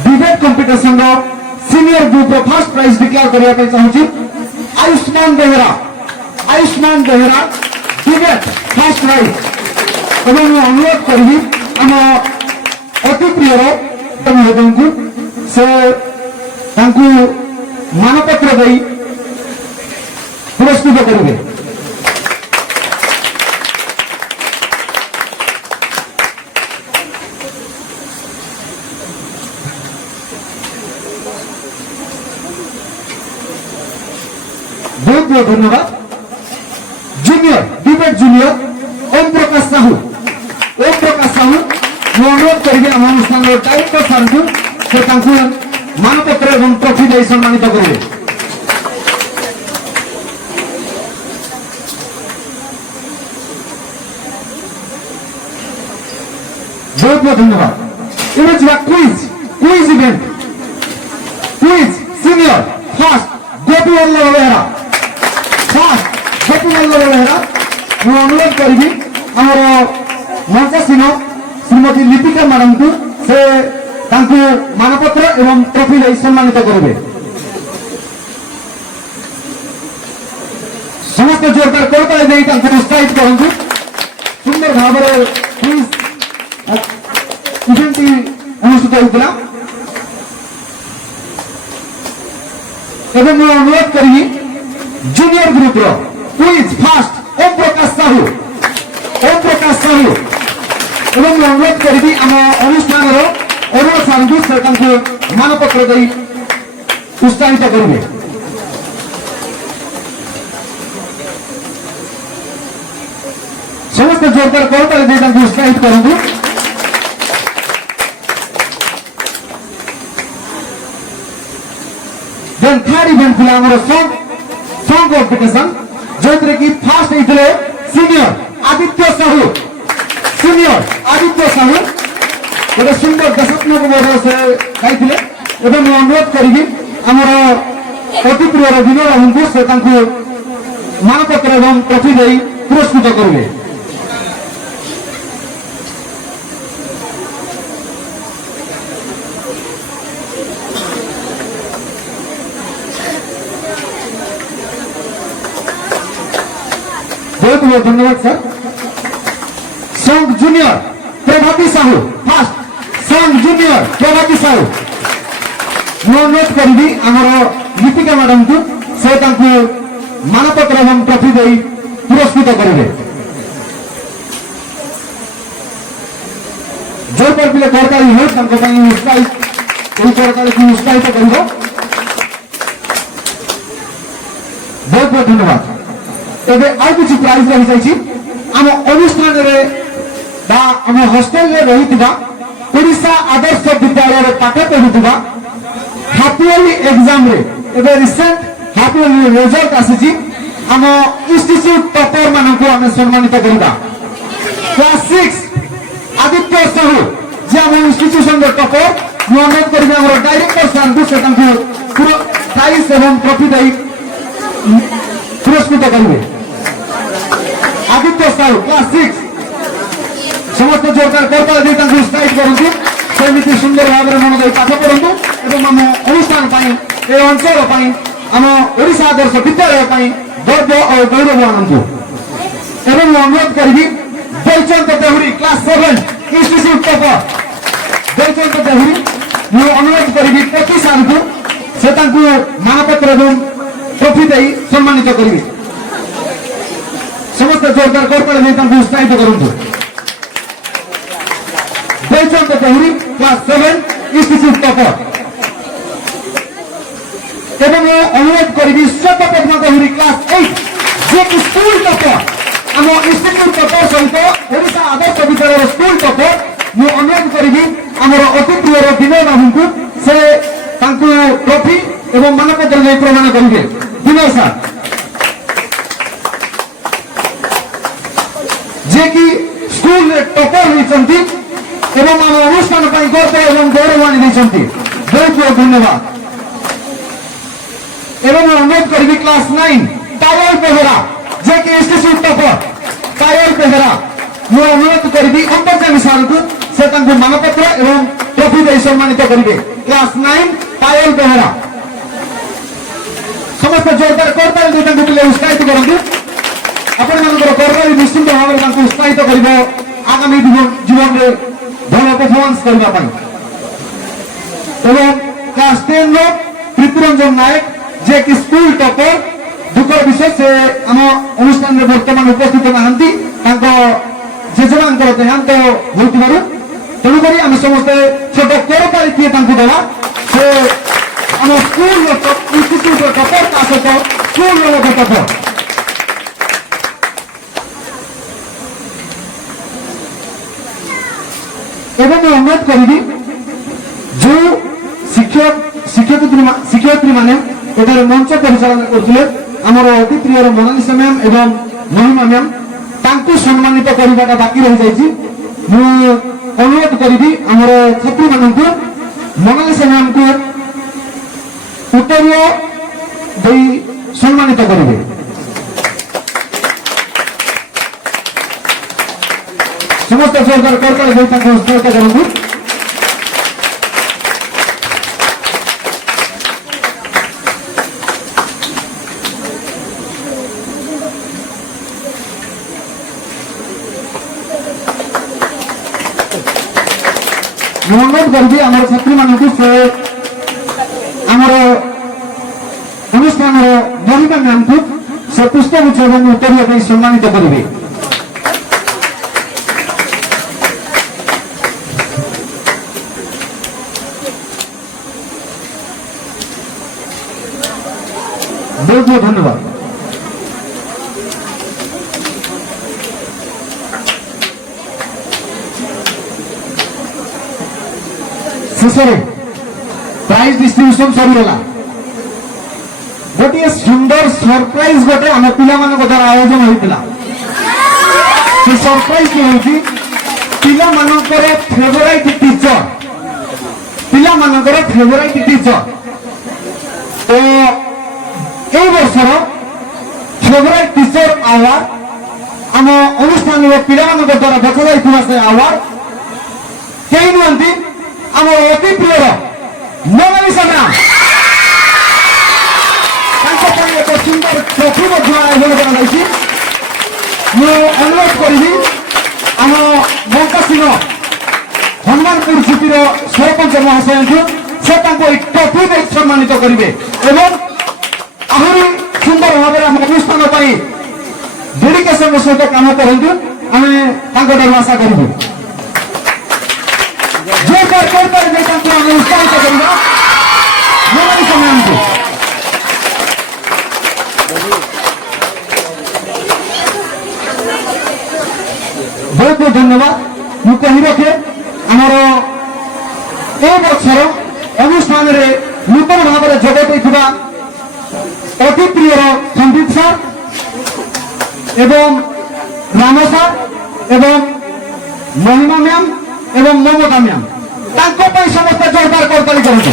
डिबेट कंपटीशन रो सीनियर ग्रुप रो फर्स्ट प्राइज डिक्लेयर करिया पे चाहूची Ayushman Behera debate first prize एवं अनुरोध करी आम अति प्रिय महोदय को से मानपत्र दे पुरस्कृत करेंगे। बहुत बहुत धन्यवाद। Junior debate junior Om Prakash Sahu अनुरोध करेंगे आम अनुष्ठान डायरेक्टर सार को से मानपत्र एवं ट्रफी दे सम्मानित करेंगे। बहुत बहुत धन्यवाद। Quiz event quiz senior first Gopi Vallabh Behera मैं अनुरोध करी आमर मंचासीन श्रीमती लिपिका मैडम को से मानपत्र एवं ट्रफी दे सम्मानित करेंगे। समस्त जोरदार करताली दे उत्साहित करूँ। सुंदर भाव क्विज इवेंट अनुष्ठित होता एवं मैं अनुरोध करी जूनियर ग्रुप रो क्विज फर्स्ट ओम प्रकाश साहू एवं मैं अनुरोध करी आम अनुष्ठान अरुण सार को मानपत्र दे उत्साहित करेंगे। समस्त जोरदार करताली दे उत्साहित करूँ। थर्ड इवेंट थी सॉन्ग कॉम्पिटिशन जो कि फर्स्ट होते सीनियर आदित्य साहू गोटे सुंदर देशात्मक बोध से गाई एवं मैं अनुरोध करी आमर अति प्रिय विनय बाबू को से मानपत्र एवं ट्रफी दे पुरस्कृत करेंगे। बहुत बहुत धन्यवाद सर। सॉन्ग जूनियर प्रभाती साहू फर्स्ट सॉन्ग जूनियर प्रभाती साहू ମୁଁ ଅନୁରୋଧ କରିବି ଆମର ଲିପିକା ମ୍ୟାଡାମଙ୍କୁ ସେ ତାଙ୍କୁ ମାନପତ୍ର ଏବଂ ଟ୍ରଫି ଦେଇ ପୁରସ୍କୃତ କରିବେ। ଯୋଉ ପିଲେ କରତାଳି ହୁଏ ତାଙ୍କ ପାଇଁ ଏହି କରତାଳିକୁ ଉତ୍ସାହିତ କରିବ। ବହୁତ ବହୁତ ଧନ୍ୟବାଦ। ଏବେ ଆଉ କିଛି ପ୍ରାଇଜ ରହିଯାଇଛି ଆମ ଅନୁଷ୍ଠାନରେ ବା ଆମ ହଷ୍ଟେଲରେ ରହିଥିବା ଓଡ଼ିଶା ଆଦର୍ଶ ବିଦ୍ୟାଳୟରେ ପାଠ ପଢୁଥିବା ହାପ୍ ଇୟରଲି ଏକ୍ସାମରେ ଏବେ ରିସେଣ୍ଟ ହାପ୍ ଇୟରଲି ରେଜଲ୍ଟ ଆସିଛି। ଆମ ଇନଷ୍ଟିଚ୍ୟୁଟ ଟପର ମାନଙ୍କୁ ଆମେ ସମ୍ମାନିତ କରିବା। କ୍ଲାସ 6 ଆଦିତ୍ୟ ସାହୁ ଯେ ଆମ ଇନଷ୍ଟିଚ୍ୟୁସନର ଟପର, ମୁଁ ଅନୁରୋଧ କରିବି ଆମର ଡାଇରେକ୍ଟର ସାର୍ଙ୍କୁ ସେ ତାଙ୍କୁ ପ୍ରାଇଜ ଏବଂ ଟ୍ରଫି ଦେଇ ପୁରସ୍କୃତ କରିବେ। ଆଦିତ୍ୟ ସାହୁ କ୍ଲାସ 6 ସମସ୍ତ ଯୋରଦାର କରତାଳି ଦେଇ ତାଙ୍କୁ ଉତ୍ସାହିତ କରନ୍ତୁ। ସେମିତି ସୁନ୍ଦର ଭାବରେ ମନ ଦେଇ ପାଠ ପଢନ୍ତୁ ଏବଂ ଆମ ଅନୁଷ୍ଠାନ ପାଇଁ ଏ ଅଞ୍ଚଳ ପାଇଁ ଆମ ଓଡ଼ିଶା ଆଦର୍ଶ ବିଦ୍ୟାଳୟ ପାଇଁ ଗର୍ବ ଓ ଗୌରବ ଆଣନ୍ତୁ। ଏବଂ ମୁଁ ଅନୁରୋଧ କରିବି Baichanta Dehury class 7 institute topper Baichanta Dehury, ମୁଁ ଅନୁରୋଧ କରିବି ପତି ସାର୍ଙ୍କୁ ସେ ତାଙ୍କୁ ମାନପତ୍ର ଏବଂ ଟ୍ରଫି ଦେଇ ସମ୍ମାନିତ କରିବେ। ସମସ୍ତ ଯୋରଦାର କରତାଳି ଦେଇ ତାଙ୍କୁ ଉତ୍ସାହିତ କରନ୍ତୁ। ବୈଚନ୍ତ ଦେହୁରୀ କ୍ଲାସ 7 ଇନଷ୍ଟିଚ୍ୟୁଟ ଟପର। ଏବଂ ମୁଁ ଅନୁରୋଧ କରିବି ଶ୍ଵେତ ପଦ୍ମ ଦେହୁରୀ କ୍ଲାସ 8 ଯିଏକି ସ୍କୁଲ ଟପର, ଆମ ଇନଷ୍ଟିଚ୍ୟୁଟ ଟପର ସହିତ ଓଡ଼ିଶା ଆଦର୍ଶ ବିଦ୍ୟାଳୟର ସ୍କୁଲ ଟପର। ମୁଁ ଅନୁରୋଧ କରିବି ଆମର ଅତି ପ୍ରିୟର ବିନୟ ବାବୁଙ୍କୁ ସେ ତାଙ୍କୁ ଟ୍ରଫି ଏବଂ ମାନପତ୍ର ଦେଇ ପ୍ରଦାନ କରିବେ। ବିନୟ ସାର୍ ଯିଏକି ସ୍କୁଲରେ ଟପର ହୋଇଛନ୍ତି ଏବଂ ଆମ ଅନୁଷ୍ଠାନ ପାଇଁ ଗର୍ବ ଏବଂ ଗୌରବ ଆଣି ଦେଇଛନ୍ତି। ବହୁତ ବହୁତ ଧନ୍ୟବାଦ। ଏବଂ ମୁଁ ଅନୁରୋଧ କରିବି କ୍ଲାସ 9 ପାୟଲ ବେହେରା ଯିଏକି ଇନଷ୍ଟିଚ୍ୟୁଟ ଟପର ପାୟଲ ବେହେରା, ମୁଁ ଅନୁରୋଧ କରିବି ଅନ୍ତର୍ଯାମୀ ସାର୍ଙ୍କୁ ସେ ତାଙ୍କୁ ମାନପତ୍ର ଏବଂ ଟ୍ରଫି ଦେଇ ସମ୍ମାନିତ କରିବେ। କ୍ଲାସ 9 ପାୟଲ ବେହେରା। ସମସ୍ତ ଯୋରଦାର କରତାଳି ଦେଇ ତାଙ୍କୁ ପିଲେ ଉତ୍ସାହିତ କରନ୍ତୁ। ଆପଣମାନଙ୍କର କରତାଳି ନିଶ୍ଚିନ୍ତ ଭାବରେ ତାଙ୍କୁ ଉତ୍ସାହିତ କରିବ ଆଗାମୀ ଜୀବନରେ ଭଲ ପରଫର୍ମାନ୍ସ କରିବା ପାଇଁ। ଏବଂ କ୍ଲାସ 10 ର ପ୍ରୀତିରଞ୍ଜନ ନାୟକ ଯିଏକି ସ୍କୁଲ ଟପର, ଦୁଃଖର ବିଷୟ ସେ ଆମ ଅନୁଷ୍ଠାନରେ ବର୍ତ୍ତମାନ ଉପସ୍ଥିତ ନାହାନ୍ତି, ତାଙ୍କ ଜେଜେମାଙ୍କର ଦେହାନ୍ତ ହୋଇଥିବାରୁ। ତେଣୁକରି ଆମେ ସମସ୍ତେ ଛୋଟ କରତାଳିଟିଏ ତାଙ୍କୁ ଦେବା। ସେ ଆମ ସ୍କୁଲର ଇନଷ୍ଟିଚ୍ୟୁଟର ଟପର, ତା ସହିତ ସ୍କୁଲର ମଧ୍ୟ ଟପର। ଏବଂ ମୁଁ ଅନୁରୋଧ କରିବି ଯୋଉ ଶିକ୍ଷୟତ୍ରୀ ମାନେ ଏଠାରେ ମଞ୍ଚ ପରିଚାଳନା କରୁଥିଲେ ଆମର ଅତି ପ୍ରିୟର ମୋନାଲିସା ମ୍ୟାମ୍ ଏବଂ ମହିମା ମ୍ୟାମ୍, ତାଙ୍କୁ ସମ୍ମାନିତ କରିବାଟା ବାକି ରହିଯାଇଛି। ମୁଁ ଅନୁରୋଧ କରିବି ଆମର ଛାତ୍ରୀମାନଙ୍କୁ ମୋନାଲିସା ମ୍ୟାମ୍ଙ୍କୁ ଉତ୍ତରୀୟ ଦେଇ ସମ୍ମାନିତ କରିବେ। ସମସ୍ତ ଯୋରଦାର କରତାଳି ଦେଇ ତାଙ୍କୁ ଉତ୍ସାହିତ କରନ୍ତୁ। ମୁଁ ଅନୁରୋଧ କରିବି ଆମର ଛାତ୍ରୀମାନଙ୍କୁ ସେ ଆମର ଅନୁଷ୍ଠାନର ମହିମା ମ୍ୟାମ୍ଙ୍କୁ ସେ ପୁଷ୍ପଗୁଚ୍ଛ ଏବଂ ଉତ୍ତରୀୟ ପାଇଁ ସମ୍ମାନିତ କରିବେ। बहुत बहुत धन्यवाद। शेष प्राइज डिस्ट्रीब्यूशन सरीगला। गोटे सुंदर सरप्राइज गोटे आम पिला द्वारा आयोजन होता। से सरप्राइज की हूँ पिला फेवराइट टीचर, पिला फेवराइट टीचर। तो ए वर्षर फेवराइट टीचर अवार्ड आम अनुष्ठान पिला द्वारा देखा से अवार्ड कहीं नुहति आम अति प्रियर मोनालिसा मैम एक सुंदर ट्रफी आयोजन कर अनुरोध करी आम बंका सिंह हनुमानपुर सिटी सरपंच महाशय সে তাকে এই ট্রফি দেই সম্মানিত করিবে এবং আহুরি সুন্দর ভাবে আমার অনুষ্ঠান পাই ডেডিকেশন সহিত কাম করতু আমি তাঙ্কঠার আশা করবু যে করপারে যে তাকে আমি উৎসাহিত করিবা মনে সময় আমକୁ ବହୁତ ବହୁତ ଧନ୍ୟବାଦ ମୁଁ କହି ରଖେ ଆମର ଏ ବର୍ଷର অনুষ্ঠাନରେ ନୂତନ ଭାବରେ ଯୋଗ ଦେଇଥିବା ଅତି ପ୍ରିୟର ସନ୍ଦୀପ ସାର୍ ଏବଂ ରାମ ସାର୍ ଏବଂ ମହିମା ମ୍ୟାମ୍ ଏବଂ ମମତା ମ୍ୟାମ୍ ତାଙ୍କ ପାଇଁ ସମସ୍ତେ ଜୋରଦାର କରତାଳି କରନ୍ତୁ।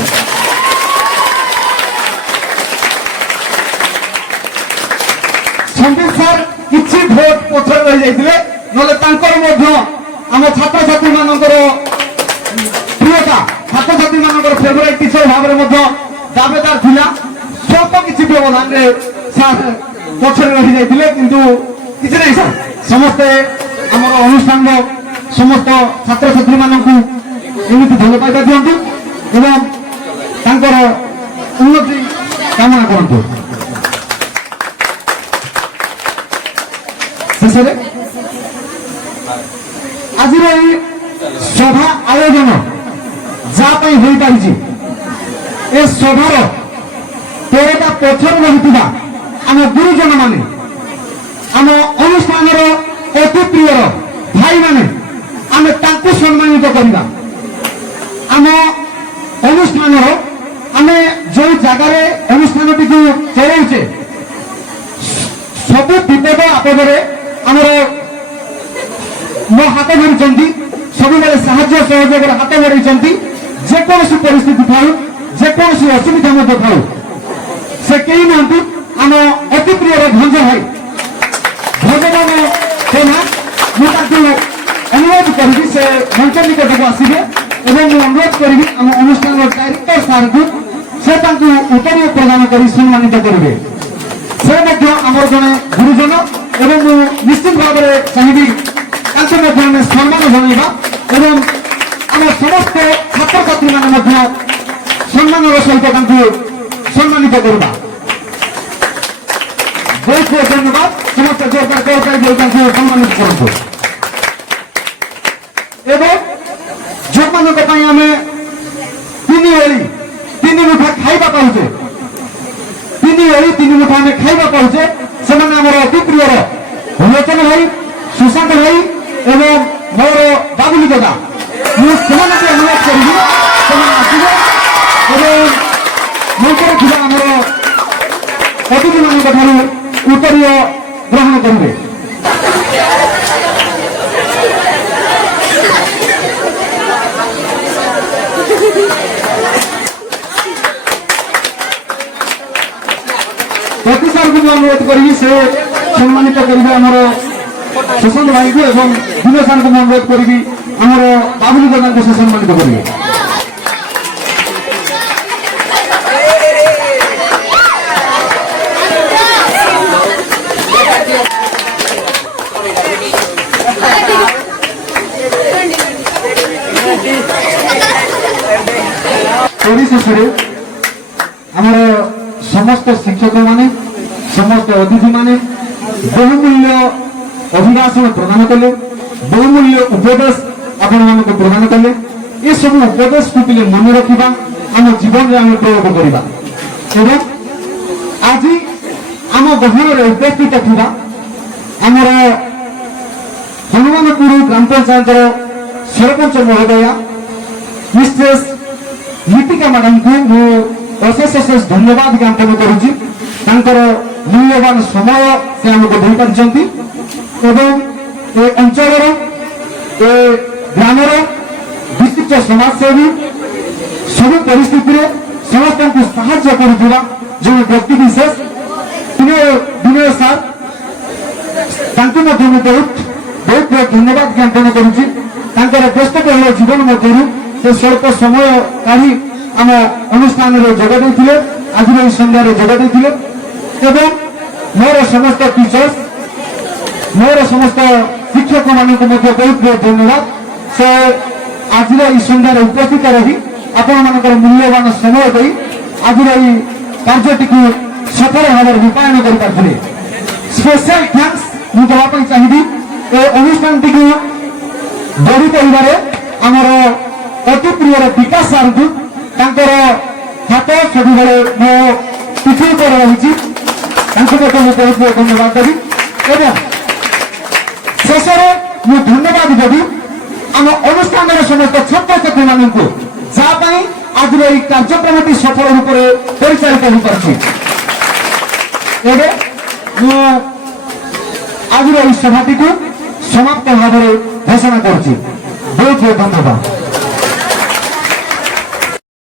ସନ୍ଦୀପ ସାର୍ କିଛି ଭୋଟ ପଛରେ ରହିଯାଇଥିଲେ ନହେଲେ ତାଙ୍କର ମଧ୍ୟ ଆମ ଛାତ୍ରଛାତ୍ରୀ ମାନଙ୍କର ପ୍ରିୟତା ଛାତ୍ରଛାତ୍ରୀ ମାନଙ୍କର ଫେଭରାଇଟ ଟିଚର ଭାବରେ ମଧ୍ୟ ଦାବେଦାର ଥିଲା ସ୍ୱଳ୍ପ କିଛି ବ୍ୟବଧାନରେ ସାର୍ ପଛରେ ରହିଯାଇଥିଲେ କିନ୍ତୁ କିଛି ନାହିଁ ସାର୍ ସମସ୍ତେ ଆମର ଅନୁଷ୍ଠାନର ସମସ୍ତ ଛାତ୍ରଛାତ୍ରୀ ମାନଙ୍କୁ ଏମିତି ଭଲ ପାଇବା ଦିଅନ୍ତୁ ଏବଂ ତାଙ୍କର ଉନ୍ନତି କାମନା କରନ୍ତୁ। ଶେଷରେ ଆଜିର ଏହି ସଭା ଆୟୋଜନ ଯାହା ପାଇଁ ହୋଇପାରିଛି ଏ ସଭାର ପରଦା ପଛରେ ରହିଥିବା ଆମ ଗୁରୁଜନ ମାନେ ଆମ ଅନୁଷ୍ଠାନର ଅତି ପ୍ରିୟର ଭାଇମାନେ ଆମେ ତାଙ୍କୁ ସମ୍ମାନିତ କରିବା। ଆମ ଅନୁଷ୍ଠାନର ଆମେ ଯେଉଁ ଜାଗାରେ ଅନୁଷ୍ଠାନଟିକୁ ଚଳାଉଛେ ସବୁ ବିପଦ ଆପଦରେ ଆମର ମୋ ହାତ ଧରିଛନ୍ତି ସବୁବେଳେ ସାହାଯ୍ୟ ସହଯୋଗର ହାତ ବଢ଼େଇଛନ୍ତି ଯେକୌଣସି ପରିସ୍ଥିତି ଥାଉ ଯେକୌଣସି ଅସୁବିଧା ମଧ୍ୟ ଥାଉ ସେ କେହି ନାହାନ୍ତି ଆମ ଅତି ପ୍ରିୟର ଭଞ୍ଜ ଭାଇ ଭଞ୍ଜମାନ ସେନା ମୁଁ ତାଙ୍କୁ ଅନୁରୋଧ କରିବି ସେ ମଞ୍ଚ ନିକଟକୁ ଆସିବେ ଏବଂ ମୁଁ ଅନୁରୋଧ କରିବି ଆମ ଅନୁଷ୍ଠାନର ଡାଇରେକ୍ଟର ସାର୍ଙ୍କୁ ସେ ତାଙ୍କୁ ଉତ୍ତରୀୟ ପ୍ରଦାନ କରି ସମ୍ମାନିତ କରିବେ। ସେ ମଧ୍ୟ ଆମର ଜଣେ ଗୁରୁଜନ ଏବଂ ମୁଁ ନିଶ୍ଚିତ ଭାବରେ ଚାହିଁବି ତାଙ୍କୁ ମଧ୍ୟ ଆମେ ସମ୍ମାନ ଜଣାଇବା ଏବଂ ଆମ ସମସ୍ତ ଛାତ୍ରଛାତ୍ରୀମାନେ ମଧ୍ୟ ସମ୍ମାନର ସହିତ ତାଙ୍କୁ ସମ୍ମାନିତ କରିବା। ବହୁତ ବହୁତ ଧନ୍ୟବାଦ ସମସ୍ତେ ଜୋରଦାର କରତାଳି ଦେଇ ତାଙ୍କୁ ସମ୍ମାନିତ କରନ୍ତୁ। ଏବଂ ଯେଉଁମାନଙ୍କ ପାଇଁ ଆମେ ତିନି ଓଳି ତିନି ମୁଠା ଖାଇବା ପାଉଛେ ତିନି ଓଳି ତିନି ମୁଠା ଆମେ ଖାଇବା ପାଉଛେ ସେମାନେ ଆମର ଅତି ପ୍ରିୟର ଲୋଚନ ଭାଇ ସୁଶାନ୍ତ ଭାଇ ଏବଂ ମୋର ବାବୁଲି ଦାଦା ମୁଁ ସେମାନଙ୍କୁ ଅନୁରୋଧ କରିବି ସେମାନେ ଆସିବେ ଏବଂ ମଞ୍ଚରେ ଥିବା ଆମର ଅତିଥିମାନଙ୍କ ଠାରୁ ଉତ୍ତରୀୟ ଗ୍ରହଣ କରିବେ। ପ୍ରତି ସାର୍ଙ୍କୁ ମୁଁ ଅନୁରୋଧ କରିବି ସେ ସମ୍ମାନିତ କରିବେ ଆମର ସୁଶାନ୍ତ ଭାଇଙ୍କୁ ଏବଂ ଦିନ ସାର୍ଙ୍କୁ ମୁଁ ଅନୁରୋଧ କରିବି ଆମର ବାବୁଲି ଦାଦାଙ୍କୁ ସେ ସମ୍ମାନିତ କରିବେ। ପରିଶେଷରେ ଆମର ସମସ୍ତ ଶିକ୍ଷକ ମାନେ ସମସ୍ତ ଅତିଥି ମାନେ ବହୁମୂଲ୍ୟ ଅଭିଭାଷଣ ପ୍ରଦାନ କଲେ ବହୁମୂଲ୍ୟ ଉପଦେଶ ଆପଣମାନଙ୍କୁ ପ୍ରଦାନ କଲେ ଏସବୁ ଉପଦେଶକୁ ଟିକେ ମନେ ରଖିବା ଆମ ଜୀବନରେ ଆମେ ପ୍ରୟୋଗ କରିବା ଏବଂ ଆଜି ଆମ ଗହଣରେ ଉପସ୍ଥିତ ଥିବା ଆମର ହନୁମାନପୁର ଗ୍ରାମ ପଞ୍ଚାୟତର ସରପଞ୍ଚ ମହୋଦୟା ମିଷ୍ଟେସ୍ ଲିପିକା ମ୍ୟାଡାମଙ୍କୁ ମୁଁ ଅଶେଷ ଅଶେଷ ଧନ୍ୟବାଦ ଜ୍ଞାପନ କରୁଛି। ତାଙ୍କର ମୂଲ୍ୟବାନ ସମୟ ସେ ଆମକୁ ଦେଇପାରିଛନ୍ତି ଏବଂ ଏ ଅଞ୍ଚଳର ଏ ଗ୍ରାମର ବିଶିଷ୍ଟ ସମାଜସେବୀ ସବୁ ପରିସ୍ଥିତିରେ ସମସ୍ତଙ୍କୁ ସାହାଯ୍ୟ କରୁଥିବା ଜଣେ ବ୍ୟକ୍ତି ବିଶେଷ ବିନୟ ସାର୍ ତାଙ୍କୁ ମଧ୍ୟ ମୁଁ ବହୁତ ବହୁତ ଧନ୍ୟବାଦ ଜ୍ଞାପନ କରୁଛି। ତାଙ୍କର ବ୍ୟସ୍ତବହୁଳ ଜୀବନ ମଧ୍ୟରୁ ସେ ସ୍ୱଳ୍ପ ସମୟ କାଢ଼ି ଆମ ଅନୁଷ୍ଠାନରେ ଯୋଗ ଦେଇଥିଲେ ଆଜିର ଏହି ସନ୍ଧ୍ୟାରେ ଯୋଗ ଦେଇଥିଲେ ଏବଂ ମୋର ସମସ୍ତ ଟିଚର୍ସ ମୋର ସମସ୍ତ ଶିକ୍ଷକମାନଙ୍କୁ ମଧ୍ୟ ବହୁତ ବହୁତ ଧନ୍ୟବାଦ। ସେ ଆଜିର ଏହି ସନ୍ଧ୍ୟାରେ ଉପସ୍ଥିତ ରହି ଆପଣମାନଙ୍କର ମୂଲ୍ୟବାନ ସମୟ ଦେଇ ଆଜିର ଏହି କାର୍ଯ୍ୟଟିକୁ ସଫଳ ଭାବରେ ରୂପାୟନ କରିପାରିଥିଲେ। ସ୍ପେଶାଲ ଥ୍ୟାଙ୍କ୍ସ ମୁଁ ଦେବା ପାଇଁ ଚାହିଁବି ଏ ଅନୁଷ୍ଠାନଟିକୁ ଗଢ଼ି ତୋଳିବାରେ ଆମର ଅତି ପ୍ରିୟର ବିକାଶ ସାର୍ଙ୍କୁ ତାଙ୍କର ହାତ ସବୁବେଳେ ମୋ ପିଠି ଉପରେ ରହିଛି, ତାଙ୍କୁ ମଧ୍ୟ ମୁଁ ବହୁତ ବହୁତ ଧନ୍ୟବାଦ ଦେବି। ଏବଂ ଶେଷରେ ମୁଁ ଧନ୍ୟବାଦ ଦେବି ଆମ ଅନୁଷ୍ଠାନର ସମସ୍ତ ଛାତ୍ରଛାତ୍ରୀମାନଙ୍କୁ ଯାହା ପାଇଁ ଆଜିର ଏହି କାର୍ଯ୍ୟକ୍ରମଟି ସଫଳ ରୂପରେ ପରିଚାଳିତ ହୋଇପାରୁଛି। ଏବେ ମୁଁ ଆଜିର ଏହି ସଭାଟିକୁ ସମାପ୍ତ ଭାବରେ ଘୋଷଣା କରୁଛି। ବହୁତ ବହୁତ ଧନ୍ୟବାଦ।